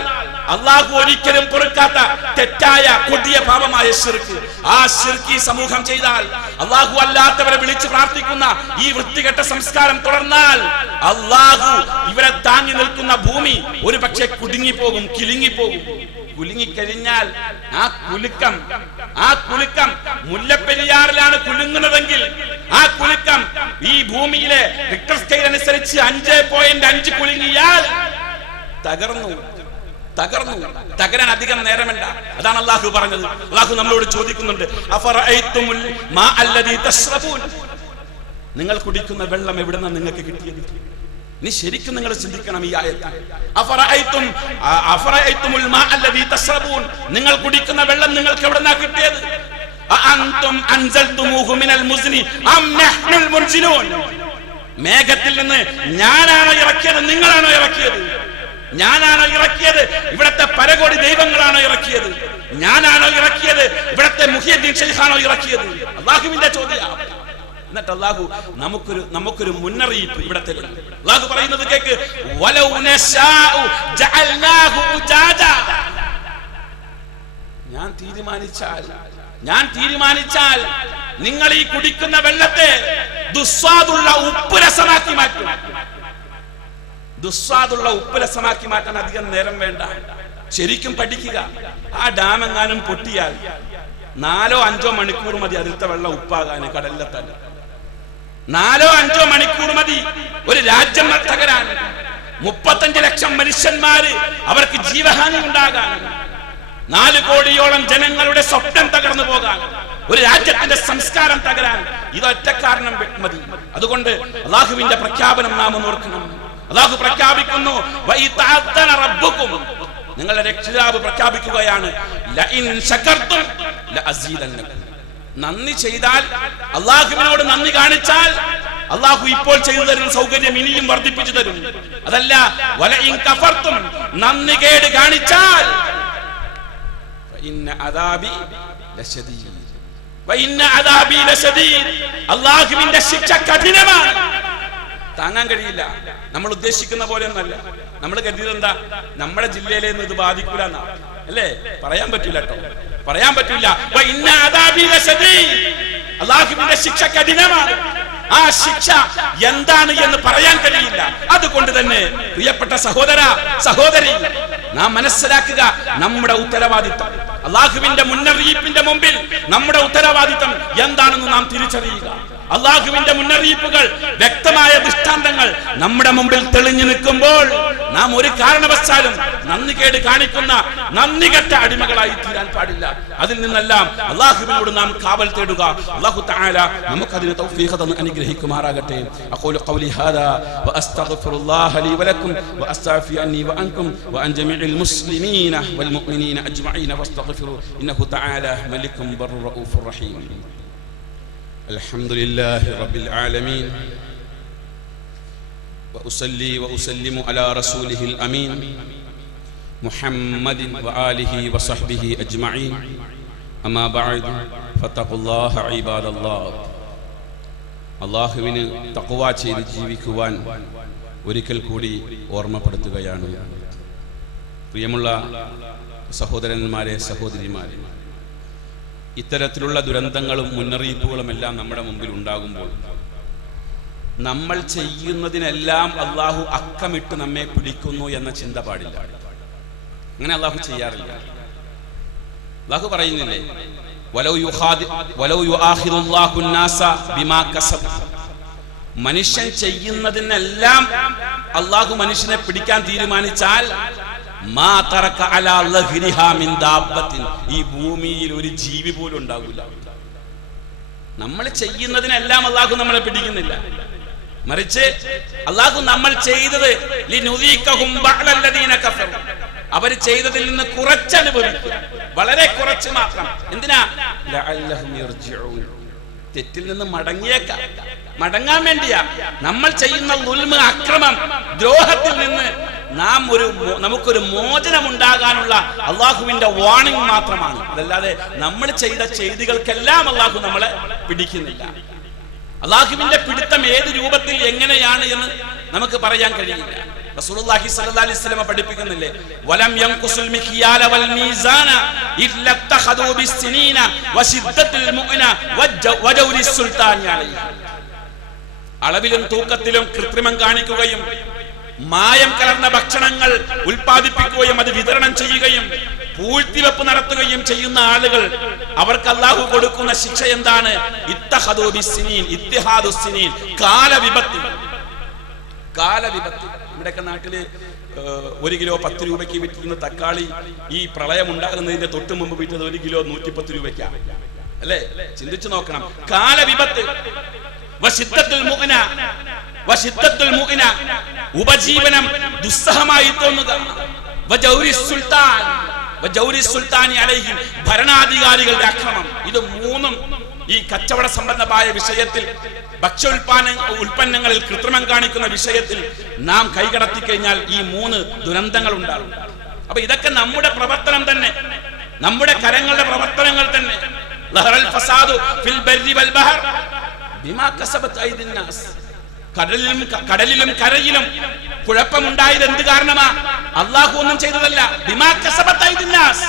അല്ലാഹു ഒരിക്കലും പൊറുക്കാത്ത തെറ്റായ കൊടിയ പാപമായ ശിർക്ക്, ആ ശിർക്ക് സമൂഹം ചെയ്താൽ, അല്ലാഹു അല്ലാത്തവരെ വിളിച്ചു പ്രാർത്ഥിക്കുന്ന ഈ വൃത്തികെട്ട സംസ്കാരം തുടർന്നാൽ അല്ലാഹു ഇവരെ താങ്ങി നിൽക്കുന്ന ഭൂമി ഒരു പക്ഷേ കുടുങ്ങിപ്പോകും, കിലുങ്ങിപ്പോകും. കുലുങ്ങിക്കഴിഞ്ഞാൽ ആ കുലുക്കം മുല്ലപ്പെരിയാറിലാണ് കുലുങ്ങുന്നതെങ്കിൽ ആ കുലുക്കം ഈ ഭൂമിയിലെ റിക്ടർ സ്കെയിൽ അനുസരിച്ച് 5.5 കുലുങ്ങിയാൽ തകരാൻ അധികം നേരമല്ല. അതാണ് അല്ലാഹു പറഞ്ഞത്. അല്ലാഹു നമ്മളോട് ചോദിക്കുന്നുണ്ട്, അഫറഅയ്തുമുൽ മാ അല്ലദീ തശ്റബൂൻ. നിങ്ങൾ കുടിക്കുന്ന വെള്ളം എവിടെ നിന്നാണ് നിങ്ങൾക്ക് കിട്ടിയത്? ഇനി ശരിക്കും നിങ്ങൾ ചിന്തിക്കണം ഈ ആയത്ത്. അഫറഅയ്തുമുൽ മാ അല്ലദീ തശ്റബൂൻ. നിങ്ങൾ കുടിക്കുന്ന വെള്ളം നിങ്ങൾക്ക് എവിടെ നിന്നാണ് കിട്ടിയത്? അഅൻതും അൻസൽതുമൂഹു മിനൽ മുസ്നി അം നഹ്നുൽ മുൻസിലൂൻ. മേഘത്തിൽ നിന്ന് ഞാനാണോ ഇറക്കിയത്, നിങ്ങളാണോ ഇറക്കിയത്? ഞാനാണോ ഇറക്കിയത്? ഇവിടത്തെ പരകോടി ദൈവങ്ങളാണോ ഇറക്കിയത്? ഞാനാണോ ഇറക്കിയത്? ഇവിടത്തെ മുഹിയുദ്ദീൻ ശൈഖാണോ ഇറക്കിയത്? അല്ലാഹുവിന്റെ ചോദ്യം. എന്നിട്ട് അല്ലാഹു നമുക്കൊരു മുന്നറിയിപ്പ് ഇവിടെ തരുന്നു. അല്ലാഹു പറയുന്നത് കേക്ക്, വലൗ നശാഉ ജഅൽനാഹു ഉജാജ. ഞാൻ തീരുമാനിച്ചാൽ നിങ്ങൾ ഈ കുടിക്കുന്ന വെള്ളത്തെ ദുസ്വാദുള്ള ഉപ്പുരസമാക്കി മാറ്റും. ദുസ്വാദുള്ള ഉപ്പുരസമാക്കി മാറ്റാൻ അധികം നേരം വേണ്ട. ശരിക്കും പഠിക്കുക. ആ ഡാം എങ്ങാനും പൊട്ടിയാൽ 4-5 മണിക്കൂർ മതി അതിലത്തെ വെള്ളം ഉപ്പാകാൻ, കടലിലെത്താൻ. 4-5 മണിക്കൂർ മതി ഒരു രാജ്യം തകരാൻ. 35 ലക്ഷം മനുഷ്യന്മാര് അവർക്ക് ജീവഹാനി ഉണ്ടാകാൻ, 4 കോടിയോളം ജനങ്ങളുടെ സ്വപ്നം തകർന്നു പോകാൻ, ഒരു രാജ്യത്തിന്റെ സംസ്കാരം തകരാൻ ഇതൊറ്റ കാരണം മതി. അതുകൊണ്ട് അല്ലാഹുവിന്റെ പ്രഖ്യാപനം നാം ഓർക്കണം. അല്ലാഹു പ്രഖ്യാപിക്കുന്നു, നിങ്ങളുടെ രക്ഷിതാവ് പ്രഖ്യാപിക്കുകയാണ്, ലഇൻ ശകർതും ലഅസീദന്നകും. നന്ദി ചെയ്താൽ, അല്ലാഹുവിനോട് നന്ദി കാണിച്ചാൽ അല്ലാഹു ഇപ്പോൾ ചെയ്തു തരുന്ന സൗകര്യം ഇനിയും വർദ്ധിപ്പിച്ചു തരും. അതല്ല വലഇൻ കഫർതും, നന്ദി കേട് കാണിച്ചാൽ അല്ലാഹുവിന്റെ ശിക്ഷ കഠിനമാണ്, താങ്ങാൻ കഴിയില്ല. നമ്മൾ ഉദ്ദേശിക്കുന്ന പോലെ ഒന്നല്ല. നമ്മൾ കരുതിയത് എന്താ, നമ്മുടെ ജില്ലയിലേന്ന് ഇത് ബാധിക്കൂല എന്നാ, അല്ലേ? പറയാൻ പറ്റൂല കേട്ടോ, പറയാൻ പറ്റൂല. അല്ലാഹുവിന്റെ ശിക്ഷ കഠിനമാണ്. ആ ശിക്ഷ എന്താണ് എന്ന് പറയാൻ കഴിയില്ല. അതുകൊണ്ട് തന്നെ പ്രിയപ്പെട്ട സഹോദര സഹോദരി, നാം മനസ്സിലാക്കുക നമ്മുടെ ഉത്തരവാദിത്തം. അല്ലാഹുവിന്റെ മുന്നറിയിപ്പിന്റെ മുമ്പിൽ നമ്മുടെ ഉത്തരവാദിത്തം എന്താണെന്ന് നാം തിരിച്ചറിയുക. അല്ലാഹുവിന്റെ മുന്നറിയിപ്പുകൾ, വ്യക്തമായ ദൃഷ്ടാന്തങ്ങൾ നമ്മുടെ മുമ്പിൽ തെളിഞ്ഞു നിൽക്കുമ്പോൾ നാം ഒരു കാരണവശാലും നന്ദി കേട് കാണിക്കുന്ന നന്ദികെട്ട അടിമകളായി തീരാൻ പാടില്ല. അതിൽ നിന്നെല്ലാം അല്ലാഹുവിനോട് നാം കാവൽ തേടുക. അല്ലാഹു തആല നമുക്കതിന് തൗഫീഖ് തന്ന് അനുഗ്രഹിക്കുമാറാകട്ടെ. അഖൂലു ഖൗലി ഹാദാ വഅസ്തഗ്ഫിറുല്ലാഹ ലീ വലക്കും വഅസ്തഗ്ഫിറു അന്നി വഅൻകും വഅൻ ജമീഇൽ മുസ്ലിമീന വൽ മുഅ്മിനീന അജ്മഈന ഫസ്തഗ്ഫിറു ഇന്നഹു തആല മലികും ബർറുർ റഊഫുർ റഹീം. الحمد لله رب العالمين وأصلي وأسلم على رسوله الأمين محمد وآله وصحبه أجمعين أما بعد فاتقوا الله عباد الله. അല്ലാഹുവിന് തഖ്വ ചെയ്ത് ജീവിക്കുവാൻ ഒരിക്കൽ കൂടി ഓർമ്മപ്പെടുത്തുകയാണ്. പ്രിയമുള്ള സഹോദരന്മാരെ, സഹോദരിമാരെ, ഇത്തരത്തിലുള്ള ദുരന്തങ്ങളും മുന്നറിയിപ്പുകളും എല്ലാം നമ്മുടെ മുമ്പിൽ ഉണ്ടാകുമ്പോൾ നമ്മൾ ചെയ്യുന്നതിനെല്ലാം അല്ലാഹു അക്കമിട്ട് നമ്മെ പിടിക്കുന്നു എന്ന ചിന്ത പാടില്ല. അങ്ങനെ അല്ലാഹു ചെയ്യാറില്ല. അല്ലാഹു പറയുന്നില്ലേ, വലൗ യുആഖിറുല്ലാഹു الناس ബിമാ കസബ്. മനുഷ്യൻ ചെയ്യുന്നതിനെല്ലാം അല്ലാഹു മനുഷ്യനെ പിടിക്കാൻ തീരുമാനിച്ചാൽ ഈ ഭൂമിയിൽ ഒരു ജീവി പോലും ഉണ്ടാകില്ല. നമ്മൾ ചെയ്യുന്നതിനെല്ലാം അല്ലാഹു നമ്മളെ പിടിക്കുന്നില്ല. മറിച്ച് അല്ലാഹു നമ്മൾ ചെയ്തത് അവർ ചെയ്തതിൽ നിന്ന് കുറച്ച് അനുഭവിക്കുക, വളരെ കുറച്ച് മാത്രം. എന്തിനാ? തെറ്റിൽ നിന്ന് മടങ്ങാൻ വേണ്ടിയാ. നമ്മൾ ചെയ്യുന്ന ദുൽമ, അക്രമം, ദ്രോഹത്തിൽ നിന്ന് നമുക്കൊരു മോചനം ഉണ്ടാകാനുള്ള അല്ലാഹുവിന്റെ വാണിംഗ് മാത്രമാണ്. അതല്ലാതെ നമ്മൾ ചെയ്ത ചെയ്തികൾക്കെല്ലാം അല്ലാഹു നമ്മളെ പിടിക്കുന്നില്ല. അല്ലാഹുവിന്റെ പിടുത്തം ഏത് രൂപത്തിൽ എങ്ങനെയാണ് എന്ന് നമുക്ക് പറയാൻ കഴിയില്ല. റസൂലുള്ളാഹി സ്വല്ലല്ലാഹി അലൈഹി വസല്ലം പഠിപ്പിക്കുന്നില്ലേ, വലം യൻഖുസുൽ മിഖ്യാല വൽ മീസാന ഇല്ലാ തഖദു ബിസ്സിനീന വശിദ്ദത്തുൽ മുഅ്ന വജൗരിസ് സുൽത്താനി അലൈഹി. അളവിലും തൂക്കത്തിലും കൃത്രിമം കാണിക്കുകയും മായം കലർന്ന ഭക്ഷണങ്ങൾ ഉൽപ്പാദിപ്പിക്കുകയും അത് വിതരണം ചെയ്യുകയും പൂഴ്ത്തിവെപ്പ് നടത്തുകയും ചെയ്യുന്ന ആളുകൾ, അവർക്ക് അല്ലാഹു കൊടുക്കുന്ന ശിക്ഷ എന്താണ്? ഇത്തഖദു ബിസ്സിനീൻ, ഇത്തിഹാദുസ്സിനീൻ, കാലവിപത്ത്. നമ്മുടെയൊക്കെ നാട്ടില് 1 കിലോ 10 രൂപയ്ക്ക് വിറ്റിരുന്ന തക്കാളി ഈ പ്രളയം ഉണ്ടാകുന്നതിന്റെ തൊട്ട് മുമ്പ് വിറ്റത് 1 കിലോ 110 രൂപയ്ക്കാണ്, അല്ലേ? ചിന്തിച്ചു നോക്കണം. കാലവിപത്ത്. ഉപജീവനം ദുസ്സഹമായി തോന്നുക. ഭരണാധികാരികളുടെ അക്രമം. ഇത് മൂന്നും ഈ കച്ചവട സംബന്ധമായ വിഷയത്തിൽ, ഉൽപ്പന്നങ്ങളിൽ കൃത്രിമം കാണിക്കുന്ന വിഷയത്തിൽ നാം കൈകടത്തി കഴിഞ്ഞാൽ ഈ 3 ദുരന്തങ്ങൾ ഉണ്ടാകും. അപ്പൊ ഇതൊക്കെ നമ്മുടെ പ്രവർത്തനം തന്നെ, നമ്മുടെ കരങ്ങളുടെ പ്രവർത്തനങ്ങൾ തന്നെ. ബിമാ കസബത് ഐദിൻ നാസ്. കടലിലും കരയിലും കുഴപ്പമുണ്ടായത് എന്ത് കാരണമാ? അള്ളാഹു ഒന്നും ചെയ്തതല്ല. ബിമാ കസബത് ഐദിൻ നാസ്,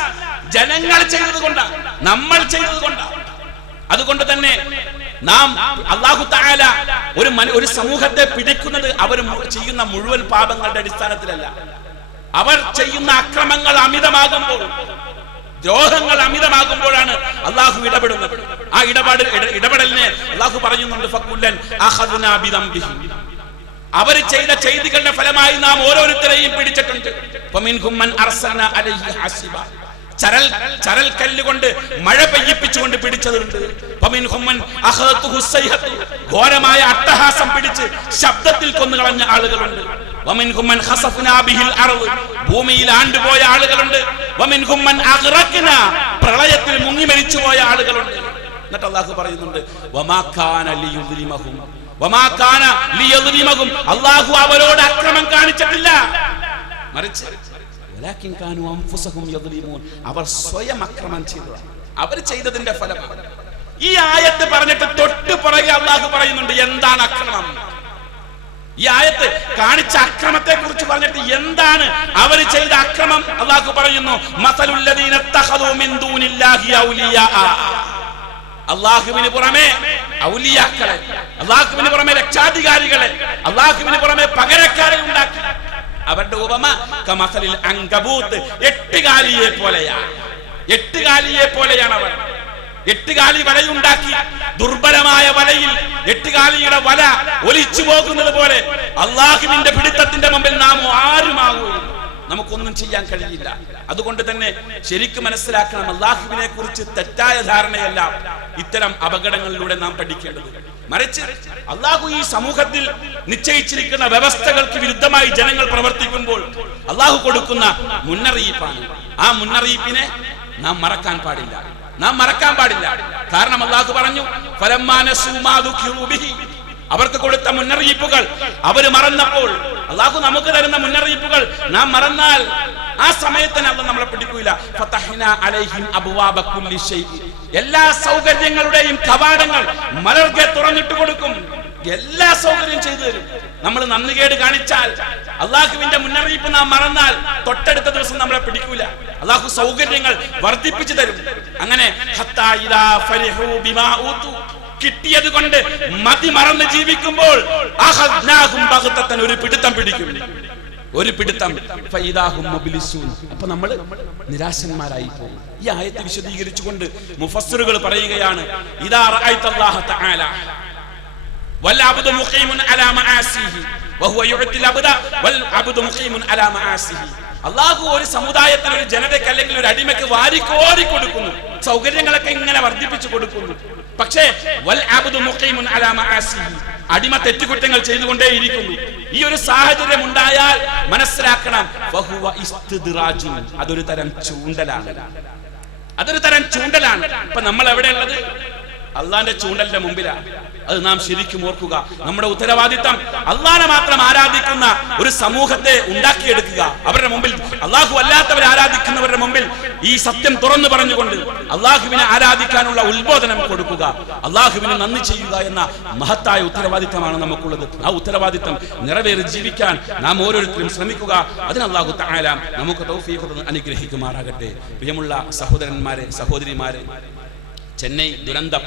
ജനങ്ങൾ ചെയ്തത് കൊണ്ടാണ്, നമ്മൾ ചെയ്തത് കൊണ്ടാണ്. അതുകൊണ്ട് തന്നെ നാം അല്ലാഹു തആല ഒരു സമൂഹത്തെ പിടിക്കുന്നത് അവർ ചെയ്യുന്ന മുഴുവൻ പാപങ്ങളുടെ അടിസ്ഥാനത്തിലല്ല. അവർ ചെയ്യുന്ന അക്രമങ്ങൾ അമിതമാകുമ്പോൾ, ദ്രോഹങ്ങൾ അമിതമാകുമ്പോഴാണ് അള്ളാഹു ഇടപെടുന്നത്. ആ ഇടപെടലിനെ അള്ളാഹു പറയുന്നുണ്ട്, ഫകുല്ലൻ അഖദ്നാ ബിദംബിഹി. അവർ ചെയ്ത ചെയ്തികളുടെ ഫലമായി നാം ഓരോരുത്തരെയും പിടിച്ചിട്ടുണ്ട്. ഫമിൻഹും മൻ അർസൽനാ അലൈഹി ഹസിബ. ചരൽ കല്ലുകൊണ്ട് മഴ പെയ്യിപ്പിച്ചുകൊണ്ട് പിടിച്ചതുണ്ട്. ഘോരമായ അട്ടഹാസം പിടിച്ച് ശബ്ദത്തിൽ കൊന്നുകളഞ്ഞ ആളുകളുണ്ട്. ഭൂമിയിൽ ആണ്ടുപോയ ആളുകളുണ്ട്. പ്രളയത്തിൽ മുങ്ങി മരിച്ചുപോയ ആളുകളുണ്ട്. എന്നിട്ട് അല്ലാഹു പറയുന്നുണ്ട്, അല്ലാഹു അവരോട് അക്രമം കാണിച്ചിട്ടില്ല, മറിച്ച് അവർ സ്വയം അക്രമം ചെയ്തതാണ്. അവർ ചെയ്തതിന്റെ ഫലമാണ്. ഈ ആയത്ത് പറഞ്ഞിട്ട് തൊട്ട് പുറകെ അല്ലാഹു പറയുന്നുണ്ട് എന്താണ് അക്രമം. ഈ ആയത്ത് കാണിച്ച അക്രമത്തെ കുറിച്ച് പറഞ്ഞിട്ട് എന്താണ് അവർ ചെയ്ത അക്രമം അല്ലാഹു പറയുന്നു, മസലുല്ലദീന തഖദൂ മിൻ ദൂനില്ലാഹി ഔലിയാ. അല്ലാഹുവിന് പുറമെ ഔലിയാക്കളെ, അല്ലാഹുവിന് പുറമെ രക്ഷാധികാരികളെ, അല്ലാഹുവിന് പുറമെ പകരക്കാരെ ഉണ്ടാക്കി. അവരുടെ ഉപമ കമസലിൽ അങ്കബൂത്ത്, എട്ടുകാലിയെ പോലെയാണ്. എട്ടുകാലിയെ പോലെയാണ് അവർ. എട്ടുകാലി വലയുണ്ടാക്കി, ദുർബലമായ വലയിൽ എട്ടുകാലിയുടെ വല ഒലിച്ചു പോകുന്നത് പോലെ അള്ളാഹുവിന്റെ പിടുത്തത്തിന്റെ മുമ്പിൽ നാം ആരുമാകും, നമുക്കൊന്നും ചെയ്യാൻ കഴിയില്ല. അതുകൊണ്ട് തന്നെ ശരിക്കും മനസ്സിലാക്കണം, അള്ളാഹുവിനെ കുറിച്ച് തെറ്റായ ധാരണയല്ല ഇത്തരം അപകടങ്ങളിലൂടെ നാം പഠിക്കേണ്ടത്. മറിച്ച് അള്ളാഹു ഈ സമൂഹത്തിൽ നിശ്ചയിച്ചിരിക്കുന്ന വ്യവസ്ഥകൾക്ക് വിരുദ്ധമായി ജനങ്ങൾ പ്രവർത്തിക്കുമ്പോൾ അള്ളാഹു കൊടുക്കുന്ന മുന്നറിയിപ്പാണ്. ആ മുന്നറിയിപ്പിനെ നാം മറക്കാൻ പാടില്ല, നാം മറക്കാൻ പാടില്ല. കാരണം അള്ളാഹു പറഞ്ഞു, അവർക്ക് കൊടുത്ത മുന്നറിയിപ്പുകൾ അവർ മറന്നപ്പോൾ, അള്ളാഹു നമുക്ക് തരുന്ന മുന്നറിയിപ്പുകൾ നാം മറന്നാൽ ആ സമയത്തിന് അല്ലാഹു നമ്മളെ പിടിക്കൂല. ഫതഹ്നാ അലൈഹിം അബ്വാബ കുല്ലി ഷൈഇ. എല്ലാ സൗകര്യങ്ങളുടെയും കവാടങ്ങൾ മലർക്കെ തുറന്നിട്ട് കൊടുക്കും. എല്ലാ സൗകര്യം ചെയ്തു തരും. നമ്മൾ നന്ദികേട് കാണിച്ചാൽ, അള്ളാഹുവിന്റെ മുന്നറിയിപ്പ് നാം മറന്നാൽ തൊട്ടടുത്ത ദിവസം നമ്മളെ പിടിക്കൂല. അള്ളാഹു സൗകര്യങ്ങൾ വർദ്ധിപ്പിച്ചു തരും. അങ്ങനെ ഹത്താ ഇദാ ഫരിഹു ബിമാ ഊതു, കിട്ടിയത് കൊണ്ട് മതി മറന്ന് ജീവിക്കുമ്പോൾ അഖദ്നാഹും ബഗ്തതൻ, ഒരു പിടുത്തം പിടിക്കും, ഒരു പിടുത്തം. ഫൈദാഹും മുബ്ലിസൂൻ, അപ്പോൾ നമ്മൾ നിരാശന്മാരായി പോകും. ഈ ആയത്ത് വിശദീകരിച്ചുകൊണ്ട് മുഫസ്സിറുകൾ പറയുകയാണ്, ഇദാ റഅയ്തല്ലാഹ തആല വൽ അബ്ദു മുഖീമുൻ അലാ മആസിഹി വഹുവ യുഅത്തിൽ അബ്ദ വൽ അബ്ദു മുഖീമുൻ അലാ മആസിഹി. അല്ലാഹു ഒരു സമുദായത്തിന്, ഒരു ജനതയ്ക്ക് അല്ലെങ്കിൽ ഒരു അടിമയ്ക്ക് വാരിക്കോരി കൊടുക്കുന്നു, സൗകര്യങ്ങളൊക്കെ ഇങ്ങനെ വർദ്ധിപ്പിച്ചു കൊടുക്കുന്നു. പക്ഷേ വൽ അബ്ദു മുഖീമുൻ അലാ മആസിഹി, അടിമ തെറ്റുകുറ്റങ്ങൾ ചെയ്തുകൊണ്ടേയിരിക്കുന്നു. ഈ ഒരു സാഹചര്യം ഉണ്ടായാൽ മനസ്സിലാക്കണം, വഹുവ ഇസ്തിദ്റാജുൻ, അതൊരു തരം ചൂണ്ടലാണ്, അതൊരു തരം ചൂണ്ടലാണ്. ഇപ്പൊ നമ്മൾ എവിടെയുള്ളത്? അള്ളാന്റെ ചൂണ്ടലിന്റെ മുമ്പിലാണ്. അത് നാം ശരിക്കും ഓർക്കുക. നമ്മുടെ ഉത്തരവാദിത്തം അള്ളാനെ മാത്രം ആരാധിക്കുന്ന ഒരു സമൂഹത്തെ ഉണ്ടാക്കിയെടുക്കുക. അവരുടെ മുമ്പിൽ, അള്ളാഹു അല്ലാത്തവരെ ആരാധിക്കുന്നവരുടെ മുമ്പിൽ ഈ സത്യം തുറന്നു പറഞ്ഞുകൊണ്ട് അള്ളാഹുവിനെ ആരാധിക്കാനുള്ള ഉത്ബോധനം കൊടുക്കുക, അള്ളാഹുവിനെ നന്ദി ചെയ്യുക എന്ന മഹത്തായ ഉത്തരവാദിത്തമാണ് നമുക്കുള്ളത്. ആ ഉത്തരവാദിത്തം നിറവേറി ജീവിക്കാൻ നാം ഓരോരുത്തരും ശ്രമിക്കുക. അതിന് അല്ലാഹു തആല നമുക്ക് തൗഫീഖ് അനുഗ്രഹിക്കുമാറാകട്ടെ. പ്രിയമുള്ള സഹോദരന്മാരെ, സഹോദരിമാരെ, ചെന്നൈ ദുരന്തം,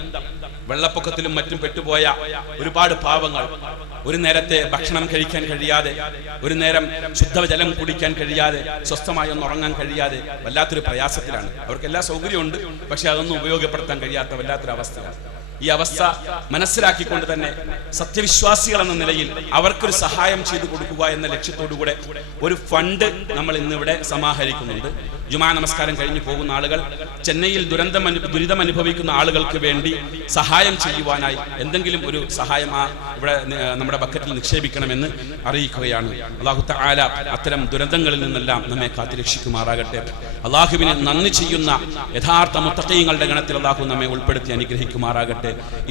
വെള്ളപ്പൊക്കത്തിലും മറ്റും പെട്ടുപോയ ഒരുപാട് പാവങ്ങൾ, ഒരു നേരത്തെ ഭക്ഷണം കഴിക്കാൻ കഴിയാതെ, ഒരു നേരം ശുദ്ധജലം കുടിക്കാൻ കഴിയാതെ, സ്വസ്ഥമായി ഒന്ന് ഉറങ്ങാൻ കഴിയാതെ വല്ലാത്തൊരു പ്രയാസത്തിലാണ്. അവർക്ക് എല്ലാ സൗകര്യമുണ്ട്, പക്ഷെ അതൊന്നും ഉപയോഗപ്പെടുത്താൻ കഴിയാത്ത വല്ലാത്തൊരു അവസ്ഥയാണ്. ഈ അവസ്ഥ മനസ്സിലാക്കിക്കൊണ്ട് തന്നെ സത്യവിശ്വാസികൾ എന്ന നിലയിൽ അവർക്കൊരു സഹായം ചെയ്തു കൊടുക്കുക എന്ന ലക്ഷ്യത്തോടുകൂടെ ഒരു ഫണ്ട് നമ്മൾ ഇന്നിവിടെ സമാഹരിക്കുന്നുണ്ട്. ജുമാ നമസ്കാരം കഴിഞ്ഞു പോകുന്ന ആളുകൾ, ചെന്നൈയിൽ ദുരിതം അനുഭവിക്കുന്ന ആളുകൾക്ക് വേണ്ടി സഹായം ചെയ്യുവാനായി എന്തെങ്കിലും ഒരു സഹായം ഇവിടെ നമ്മുടെ ബക്കറ്റിൽ നിക്ഷേപിക്കണമെന്ന് അറിയിക്കുകയാണ്. അല്ലാഹു തആല അത്തരം ദുരന്തങ്ങളിൽ നിന്നെല്ലാം നമ്മെ കാത്തുരക്ഷിക്കുമാറാകട്ടെ. അല്ലാഹുവിനെ നന്ദി ചെയ്യുന്ന യഥാർത്ഥ മുത്തഖീങ്ങളുടെ ഗണത്തിൽ അല്ലാഹു നമ്മെ ഉൾപ്പെടുത്തി അനുഗ്രഹിക്കുമാറാകട്ടെ.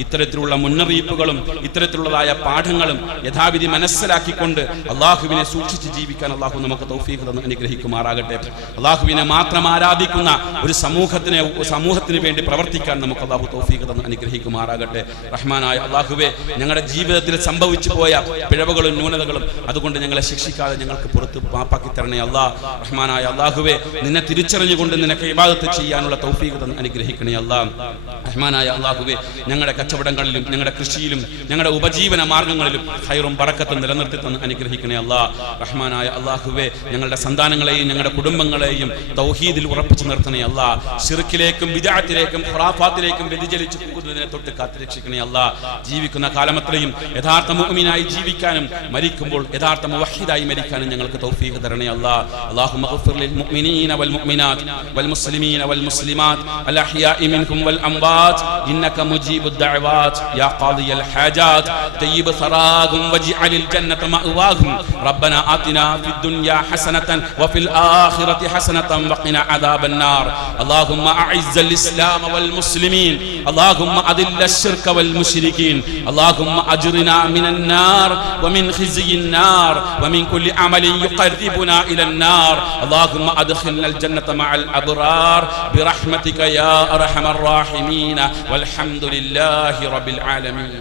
ഇത്തരത്തിലുള്ള മുന്നറിയിപ്പുകളും ഇത്തരത്തിലുള്ളതായ പാഠങ്ങളും യഥാവിധി മനസ്സിലാക്കിക്കൊണ്ട് അല്ലാഹുവിനെ സൂക്ഷിച്ച് ജീവിക്കാൻ അല്ലാഹു നമുക്ക് തൗഫീഖ് തന്ന് അനുഗ്രഹിക്കുമാറാകട്ടെ. അല്ലാഹുവിനെ മാത്രം ആരാധിക്കുന്ന ഒരു സമൂഹത്തിന് വേണ്ടി പ്രവർത്തിക്കാൻ നമുക്ക് അല്ലാഹു തൗഫീഖ് തന്ന് അനുഗ്രഹിക്കുമാറാകട്ടെ. റഹ്മാനായ അല്ലാഹുവേ, ഞങ്ങളുടെ ജീവിതത്തിൽ സംഭവിച്ചു പോയ പിഴവുകളും ന്യൂനതകളും അതുകൊണ്ട് ഞങ്ങളെ ശിക്ഷിക്കാതെ ഞങ്ങൾക്ക് പുറത്ത് മാപ്പാക്കി തരണേ അല്ലാഹ്. റഹ്മാനായ അല്ലാഹുവേ, നിന്നെ തിരിച്ചറിഞ്ഞുകൊണ്ട് നിനക്ക് ഇബാദത്ത് ചെയ്യാനുള്ള തൗഫീഖ് തന്ന് അനുഗ്രഹിക്കണേ അല്ലാഹ്. റഹ്മാനായ അല്ലാഹുവേ, ഞങ്ങളുടെ കച്ചവടങ്ങളിലും ഞങ്ങളുടെ കൃഷിയിലും ഞങ്ങളുടെ ഉപജീവന മാർഗങ്ങളിലും ഖൈറും ബറക്കത്തും നിലനിർത്തി തന്ന് അനുഗ്രഹിക്കണേ അല്ലാഹ്. റഹ്മാനായ അല്ലാഹുവേ, ഞങ്ങളുടെ സന്താനങ്ങളെയും ഞങ്ങളുടെ കുടുംബങ്ങളെയും തൗഹീദിൽ ഉറപ്പിച്ചു നിർത്തണേ അല്ലാഹ്. ശിർക്കിലേക്കും ബിദ്അത്തിലേക്കും ഖുറാഫാത്തിലേക്കും വ്യതിചലിച്ചു പോകുന്നതിനെ തൊട്ട് കാത്തുരക്ഷിക്കണേ അല്ലാഹ്. ജീവിക്കുന്ന കാലമത്രയും യഥാർത്ഥ മുഅ്മിനായി ജീവിക്കാനും മരിക്കുമ്പോൾ യഥാർത്ഥ മുവഹിദായി മരിക്കാനും ഞങ്ങൾക്ക് തൗഫീഖ് തരണേ അല്ലാഹ്. അല്ലാഹുമ്മ ഗ്ഫിർ ലിൽ മുഅ്മിനീന വൽ മുഅ്മിനാത്ത് വൽ മുസ്ലിമീന വൽ മുസ്ലിമാത്ത് അൽ അഹ്യാഇ മിൻഹും വൽ അംവാത്ത് ഇന്നക മുജീബുദ് ദഅവാത്ത് യാ ഖാദിയൽ ഹാജാത്ത് തയ്യിബ് സറാഹും വജ്അലിൽ ജന്നത മഅവാഹും റബ്ബനാ ആതിനാ ഫിദ് ദുനിയാ ഹസനതൻ വഫിൽ ആഖിറതി ഹസനതൻ വഖിനാ അദാബൻ നാർ. അല്ലാഹുമ്മ അഇസ്സൽ ഇസ്ലാമ വൽ മുസ്ലിമീൻ അല്ലാഹുമ്മ അദില്ല الشرك والمشركين اللهم أجرنا من النار ومن خزي النار ومن كل عمل يقربنا إلى النار. اللهم أدخلنا الجنة مع الأبرار برحمتك يا أرحم الراحمين والحمد لله رب العالمين.